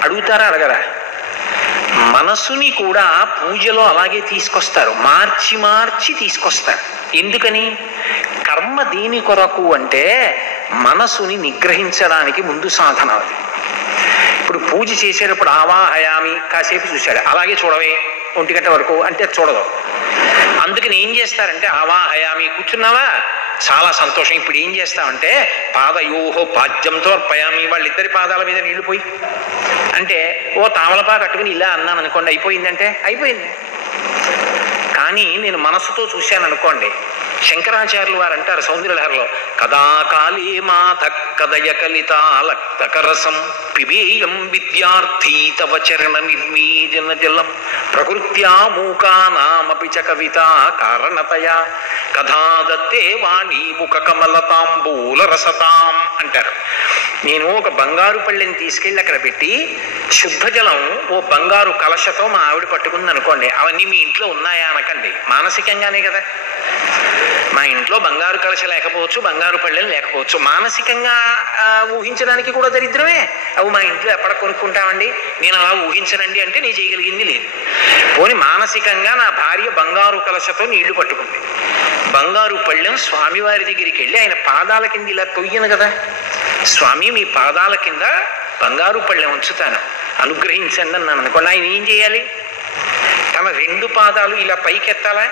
అడుగుతారా? అడగరా? మనసుని కూడా పూజలో అలాగే తీసుకొస్తారు, మార్చి మార్చి తీసుకొస్తారు. ఎందుకని? కర్మ దేని కొరకు అంటే మనసుని నిగ్రహించడానికి ముందు సాధన అది. ఇప్పుడు పూజ చేసేటప్పుడు ఆవాహయామి కాసేపు చూశాడు, అలాగే చూడవే 1 గంట వరకు అంటే చూడదు. అందుకని ఏం చేస్తారంటే ఆవాహయామి కూర్చున్నావా, చాలా సంతోషం. ఇప్పుడు ఏం చేస్తామంటే పాదయోహో పాద్యంతో అర్పయామి, వాళ్ళిద్దరి పాదాల మీద నీళ్లు పోయి అంటే ఓ తామలపా కట్టుకుని ఇలా అన్నాను అనుకోండి, అయిపోయిందంటే అయిపోయింది. కానీ నేను మనస్సుతో చూశాను అనుకోండి, శంకరాచార్యులు వారు అంటారు సౌందర్యలహరిలో, కదాకాళీ మాత కదయ కలితాలక్తకరసం పిబేయం విద్యార్థీ తవ చరణ నిర్మీజన జలం ప్రకృత్యా మూకానామపి చ కవితా కారణతయా కథాదత్తే వాణి ముఖ కమలతాంబూల రసతాం అంటారు. నేను ఒక బంగారు పళ్ళెని తీసుకెళ్ళి అక్కడ పెట్టి శుద్ధ జలం ఓ బంగారు కలశతో మా ఆవిడ పట్టుకుంది అనుకోండి, అవన్నీ మీ ఇంట్లో ఉన్నాయా అనకండి, మానసికంగానే కదా. మా ఇంట్లో బంగారు కలశ లేకపోవచ్చు, బంగారు పళ్ళెలు లేకపోవచ్చు, మానసికంగా ఊహించడానికి కూడా దరిద్రమే. అవి మా ఇంట్లో ఎప్పటికి కొనుక్కుంటామండి, నేను అలా ఊహించనండి అంటే నేను చేయగలిగింది లేదు. పోనీ మానసికంగా నా భార్య బంగారు కలశతో నీళ్లు పట్టుకుంది, బంగారు పళ్ళెం స్వామివారి దగ్గరికి వెళ్ళి ఆయన పాదాల కింద ఇలా తొయ్యను కదా, స్వామి మీ పాదాల కింద బంగారు పళ్ళెం ఉంచుతాను అనుగ్రహించండి అన్నాను అనుకోండి, ఆయన ఏం చేయాలి? తన రెండు పాదాలు ఇలా పైకెత్తాలా?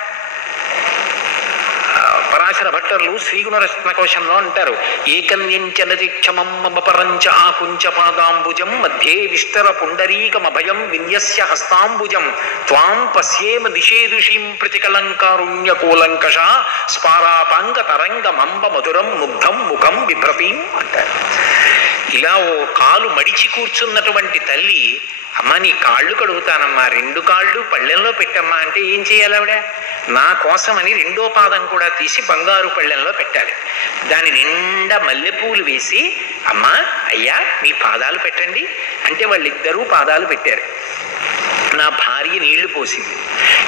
పరాశర భట్టర్లు శ్రీగుణరత్న కోశంలో అంటారు, ఏకన్యంచనతిక్షమపరంచ ఆకుంచ పాదాంబుజం మధ్యే విస్తర పుండరీకమభయం విన్యస్య హస్తాంబుజం త్వాం పశ్యేమ దిశేదుషీం ప్రతికలంకారుణ్యకూలంకష స్పారాపాంగ తరంగమంబ మధురం ముగ్ధం ముఖం బిభ్రతీం అంటారు. ఇలా ఓ కాలు మడిచి కూర్చున్నటువంటి తల్లి, అమ్మ నీ కాళ్ళు కడుగుతానమ్మా, రెండు కాళ్ళు పళ్ళెంలో పెట్టమ్మా అంటే ఏం చేయాలి ఆవిడ? నా కోసమని రెండో పాదం కూడా తీసి బంగారు పళ్ళెంలో పెట్టాలి. దాని నిండా మల్లెపూలు వేసి అమ్మా అయ్యా మీ పాదాలు పెట్టండి అంటే వాళ్ళిద్దరూ పాదాలు పెట్టారు. నా భార్య నీళ్లు పోసింది.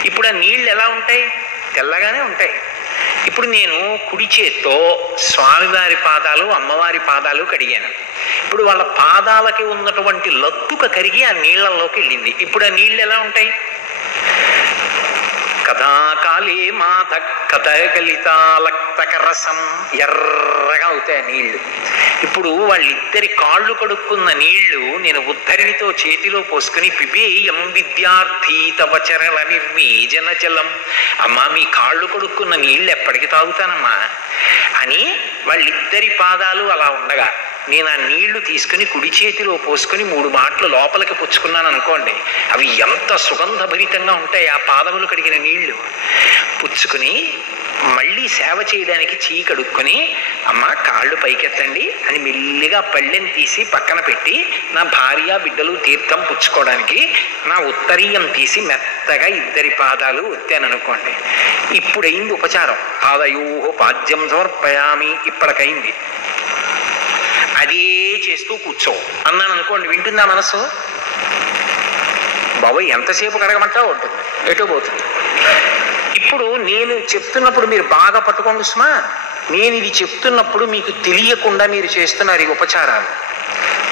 ఇప్పుడు ఆ నీళ్లు ఎలా ఉంటాయి? తెల్లగానే ఉంటాయి. ఇప్పుడు నేను కుడి చేత్తో స్వామివారి పాదాలు అమ్మవారి పాదాలు కడిగాను. ఇప్పుడు వాళ్ళ పాదాలకి ఉన్నటువంటి లత్తుక కరిగి ఆ నీళ్లలోకి వెళ్ళింది. ఇప్పుడు ఆ నీళ్ళు ఎలా ఉంటాయి? కథాకాళీ మాత కథగలితాలక్తకరసం ఎర్రగా అవుతాయి నీళ్లు. ఇప్పుడు వాళ్ళిద్దరి కాళ్ళు కడుక్కున్న నీళ్లు నేను ఉద్ధరిణితో చేతిలో పోసుకుని పిబేయం విద్యార్థీ తవ చరణ నిర్మీజన జలం, అమ్మా మీ కాళ్ళు కడుక్కున్న నీళ్లు ఎప్పటికి తాగుతానమ్మా అని వాళ్ళిద్దరి పాదాలు అలా ఉండగా నేను ఆ నీళ్లు తీసుకుని కుడి చేతిలో పోసుకుని 3 మాటలు లోపలికి పుచ్చుకున్నాను అనుకోండి, అవి ఎంత సుగంధభరితంగా ఉంటాయి ఆ పాదములు కడిగిన నీళ్లు. పుచ్చుకుని మళ్ళీ సేవ చేయడానికి చెయ్యి కడుక్కొని అమ్మ కాళ్ళు పైకెత్తండి అని మెల్లిగా పళ్ళెని తీసి పక్కన పెట్టి నా భార్య బిడ్డలు తీర్థం పుచ్చుకోవడానికి నా ఉత్తరీయం తీసి మెత్తగా ఇద్దరి పాదాలు ఒత్తాననుకోండి, ఇప్పుడైంది ఉపచారం. పాదయోహో పాద్యం సమర్పయామి, ఇప్పటికైంది. అదే చేస్తూ కూర్చో అన్నాను అనుకోండి, వింటుందా మనసు? బాబోయ్ ఎంతసేపు కడగమంటా ఉంటుంది, ఎటో పోతుంది. ఇప్పుడు నేను చెప్తున్నప్పుడు మీరు బాగా పట్టుకోండి సుమా, నేను ఇది చెప్తున్నప్పుడు మీకు తెలియకుండా మీరు చేస్తున్నారు ఈ ఉపచారాలు.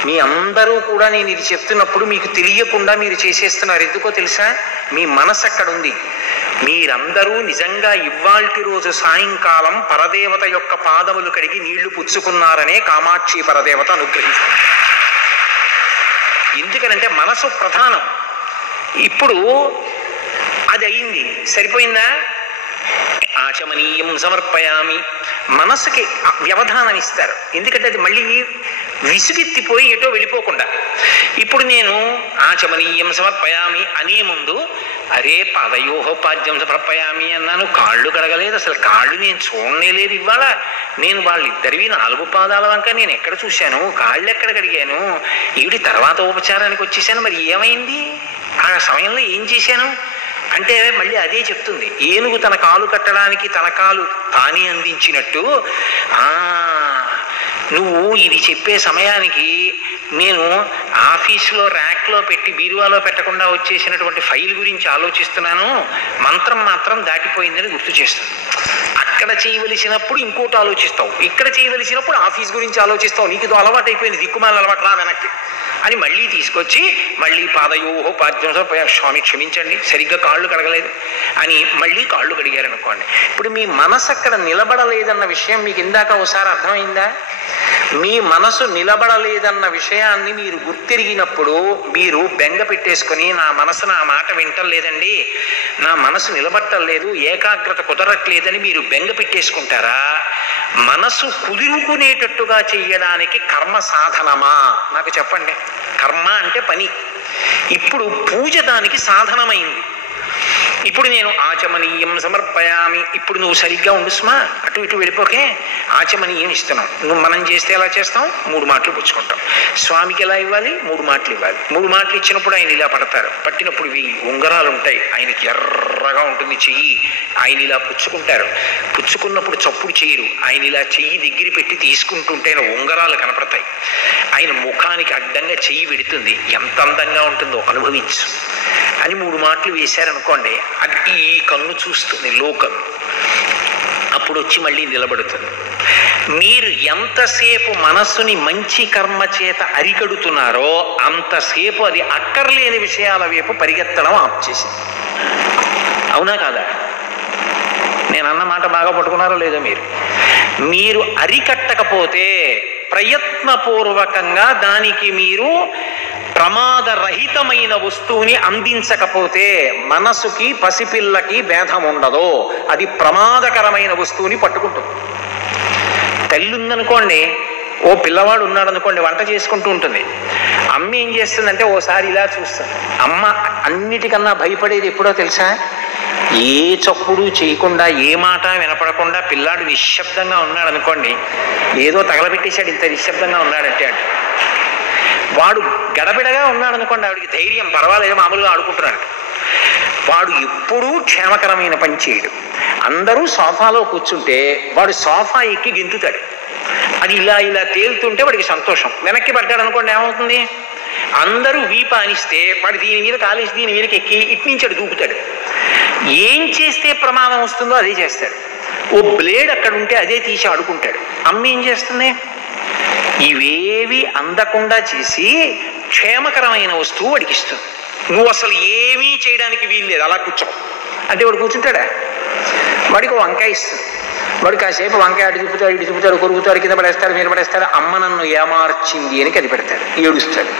మీ అందరూ కూడా నేను ఇది చెప్తున్నప్పుడు మీకు తెలియకుండా మీరు చేసేస్తున్నారు. ఎందుకో తెలుసా? మీ మనసు అక్కడ ఉంది. మీరందరూ నిజంగా ఇవాల్టి రోజు సాయంకాలం పరదేవత యొక్క పాదములు కడిగి నీళ్లు పుచ్చుకున్నారనే కామాక్షి పరదేవత అనుగ్రహిస్తుంది. ఎందుకనంటే మనసు ప్రధానం. ఇప్పుడు అది అయింది, సరిపోయిందా? ఆచమనీయం సమర్పయామి, మనసుకి వ్యవధానం ఇస్తారు. ఎందుకంటే అది మళ్ళీ విసుగెత్తిపోయి ఎటో వెళ్ళిపోకుండా. ఇప్పుడు నేను ఆచమనీయం సమర్పయామి అనే ముందు అరే పాదయోహో పాద్యం సమర్పయామి అన్నాను, కాళ్ళు కడగలేదు, అసలు కాళ్ళు నేను చూడనే లేదు. ఇవాళ నేను వాళ్ళిద్దరివి 4 పాదాల వంక నేను ఎక్కడ చూశాను, కాళ్ళు ఎక్కడ కడిగాను, ఈవిడి తర్వాత ఉపచారానికి వచ్చేసాను, మరి ఏమైంది ఆ సమయంలో ఏం చేశాను అంటే మళ్ళీ అదే చెప్తుంది. ఏనుగు తన కాలు కట్టడానికి తన కాలు తానే అందించినట్టు నువ్వు ఇది చెప్పే సమయానికి నేను ఆఫీసులో ర్యాక్లో పెట్టి బీరువాలో పెట్టకుండా వచ్చేసినటువంటి ఫైల్ గురించి ఆలోచిస్తున్నాను, మంత్రం మాత్రం దాటిపోయిందని గుర్తు చేస్తాను. అక్కడ చేయవలసినప్పుడు ఇంకోటి ఆలోచిస్తావు, ఇక్కడ చేయవలసినప్పుడు ఆఫీస్ గురించి ఆలోచిస్తావు. నీకు ఇది అలవాటు అయిపోయింది, దిక్కుమాల అలవాటు రా వెనక్కి అని మళ్ళీ తీసుకొచ్చి మళ్ళీ పాదయోహో పాద్యం స్వామి క్షమించండి సరిగ్గా కాళ్ళు కడగలేదు అని మళ్ళీ కాళ్ళు కడిగారనుకోండి. ఇప్పుడు మీ మనసు అక్కడ నిలబడలేదన్న విషయం మీకు ఇందాక ఒకసారి అర్థమైందా? మీ మనసు నిలబడలేదన్న విషయాన్ని మీరు గుర్తిరిగినప్పుడు మీరు బెంగ పెట్టేసుకొని నా మనసు నా మాట వింటలేదండి, నా మనసు నిలబట్టలేదు, ఏకాగ్రత కుదరట్లేదని మీరు బెంగ బెంగ మనసు కుదురుకునేటట్టుగా చెయ్యడానికి కర్మ సాధనమా? నాకు చెప్పండి. కర్మ అంటే పని. ఇప్పుడు పూజ దానికి సాధనమైంది. ఇప్పుడు నేను ఆచమనీయం సమర్పయామి. ఇప్పుడు నువ్వు సరిగ్గా ఉండు సుమా, అటు ఇటు వెళ్ళిపోకే. ఆచమనీయం ఇస్తున్నాం. నువ్వు మనం చేస్తే ఎలా చేస్తాం? 3 మాటలు పుచ్చుకుంటాం. స్వామికి ఎలా ఇవ్వాలి? 3 మాటలు ఇవ్వాలి. 3 మాటలు ఇచ్చినప్పుడు ఆయన ఇలా పడతారు. పట్టినప్పుడు ఇవి ఉంగరాలు ఉంటాయి. ఆయనకి ఎర్రగా ఉంటుంది చెయ్యి. ఆయన ఇలా పుచ్చుకుంటారు. పుచ్చుకున్నప్పుడు చప్పుడు చేయరు. ఆయన ఇలా చెయ్యి దగ్గర పెట్టి తీసుకుంటుంటే ఉంగరాలు కనపడతాయి. ఆయన ముఖానికి అడ్డంగా చెయ్యి పెడుతుంది. ఎంత అందంగా ఉంటుందో అనుభవించు అని 3 మాటలు వేశారనుకోండి, అది ఈ కన్ను చూస్తుంది, లోకన్ను. అప్పుడు వచ్చి మళ్ళీ నిలబడుతుంది. మీరు ఎంతసేపు మనస్సుని మంచి కర్మ చేత అరికడుతున్నారో అంతసేపు అది అక్కర్లేని విషయాల వైపు పరిగెత్తడం ఆప్ చేసింది. అవునా కాదా? నేను అన్న మాట బాగా పట్టుకున్నారో లేదో మీరు అరికట్టకపోతే, ప్రయత్నపూర్వకంగా దానికి మీరు ప్రమాదరహితమైన వస్తువుని అందించకపోతే మనసుకి పసిపిల్లకి భేదం ఉండదు. అది ప్రమాదకరమైన వస్తువుని పట్టుకుంటుంది. తల్లి ఉందనుకోండి, ఓ పిల్లవాడు ఉన్నాడు అనుకోండి, వంట చేసుకుంటూ ఉంటుంది. అమ్మ ఏం చేస్తుందంటే ఓసారి ఇలా చూస్తుంది. అమ్మ అన్నిటికన్నా భయపడేది ఎప్పుడో తెలుసా? ఏ చప్పుడు చేయకుండా, ఏ మాట వినపడకుండా పిల్లాడు నిశ్శబ్దంగా ఉన్నాడు అనుకోండి, ఏదో తగలబెట్టేశాడు, ఇంత నిశ్శబ్దంగా ఉన్నాడంటే అంటే వాడు గడబిడగా ఉన్నాడు అనుకోండి, ఆవిడికి ధైర్యం, పర్వాలేదు మామూలుగా ఆడుకుంటున్నాడు. వాడు ఎప్పుడూ క్షేమకరమైన పని చేయడు. అందరూ సోఫాలో కూర్చుంటే వాడు సోఫా ఎక్కి గింతుతాడు. అది ఇలా ఇలా తేలుతుంటే వాడికి సంతోషం. వెనక్కి పడ్డాడు అనుకోండి, ఏమవుతుంది? అందరూ వీప అనిస్తే వాడు దీని మీద కాలేసి దీని మీదకి ఎక్కి ఇట్నించాడు దూకుతాడు. ఏం చేస్తే ప్రమాదం వస్తుందో అదే చేస్తాడు. ఓ బ్లేడ్ అక్కడ ఉంటే అదే తీసి ఆడుకుంటాడు. అమ్మ ఏం చేస్తుంది? ఇవేవి అందకుండా చేసి క్షేమకరమైన వస్తువు వాడికి ఇస్తుంది. నువ్వు అసలు ఏమీ చేయడానికి వీల్లేదు, అలా కూర్చోవు అంటే వాడు కూర్చుంటాడా? వాడికి వంకాయ ఇస్తుంది. వాడు కాసేపు వంకాయ అటు తిప్పుతాడు, ఇటు తిప్పుతాడు, కొరుకుతాడు, కింద పడేస్తాడు, మీద పడేస్తాడు. అమ్మ నన్ను ఏమార్చింది అని కనిపెడతాడు, ఏడుస్తాడు.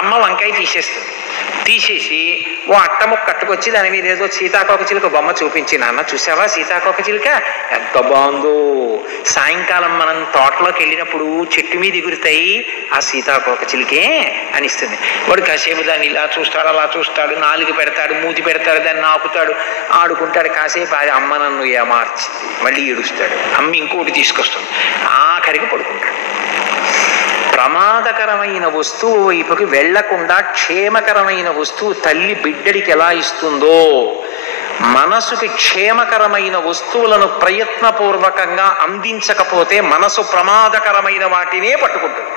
అమ్మ వంకాయ తీసేస్తుంది. తీసేసి ఓ అట్టముక్క కట్టుకొచ్చి దాని మీద ఏదో సీతాకోక చిలుక బొమ్మ చూపించి, నాన్న చూసావా సీతాకోక చిలుక ఎంత బాగుందో, సాయంకాలం మనం తోటలోకి వెళ్ళినప్పుడు చెట్టు మీద ఎగురుతాయి ఆ సీతాకోక చిలుకే అనిస్తుంది. వాడు కాసేపు దాన్ని ఇలా చూస్తాడు, అలా చూస్తాడు, నాలుగు పెడతాడు, మూతి పెడతాడు, దాన్ని ఆపుతాడు, ఆడుకుంటాడు. కాసేపు అది అమ్మ నన్ను ఏమార్చింది, మళ్ళీ ఏడుస్తాడు. అమ్మ ఇంకోటి తీసుకొస్తుంది, ఆఖరికి పడుకుంటాడు. ప్రమాదకరమైన వస్తువు వైపుకి వెళ్లకుండా క్షేమకరమైన వస్తువు తల్లి బిడ్డడికి ఎలా ఇస్తుందో, మనసుకి క్షేమకరమైన వస్తువులను ప్రయత్నపూర్వకంగా అందించకపోతే మనసు ప్రమాదకరమైన వాటినే పట్టుకుంటుంది.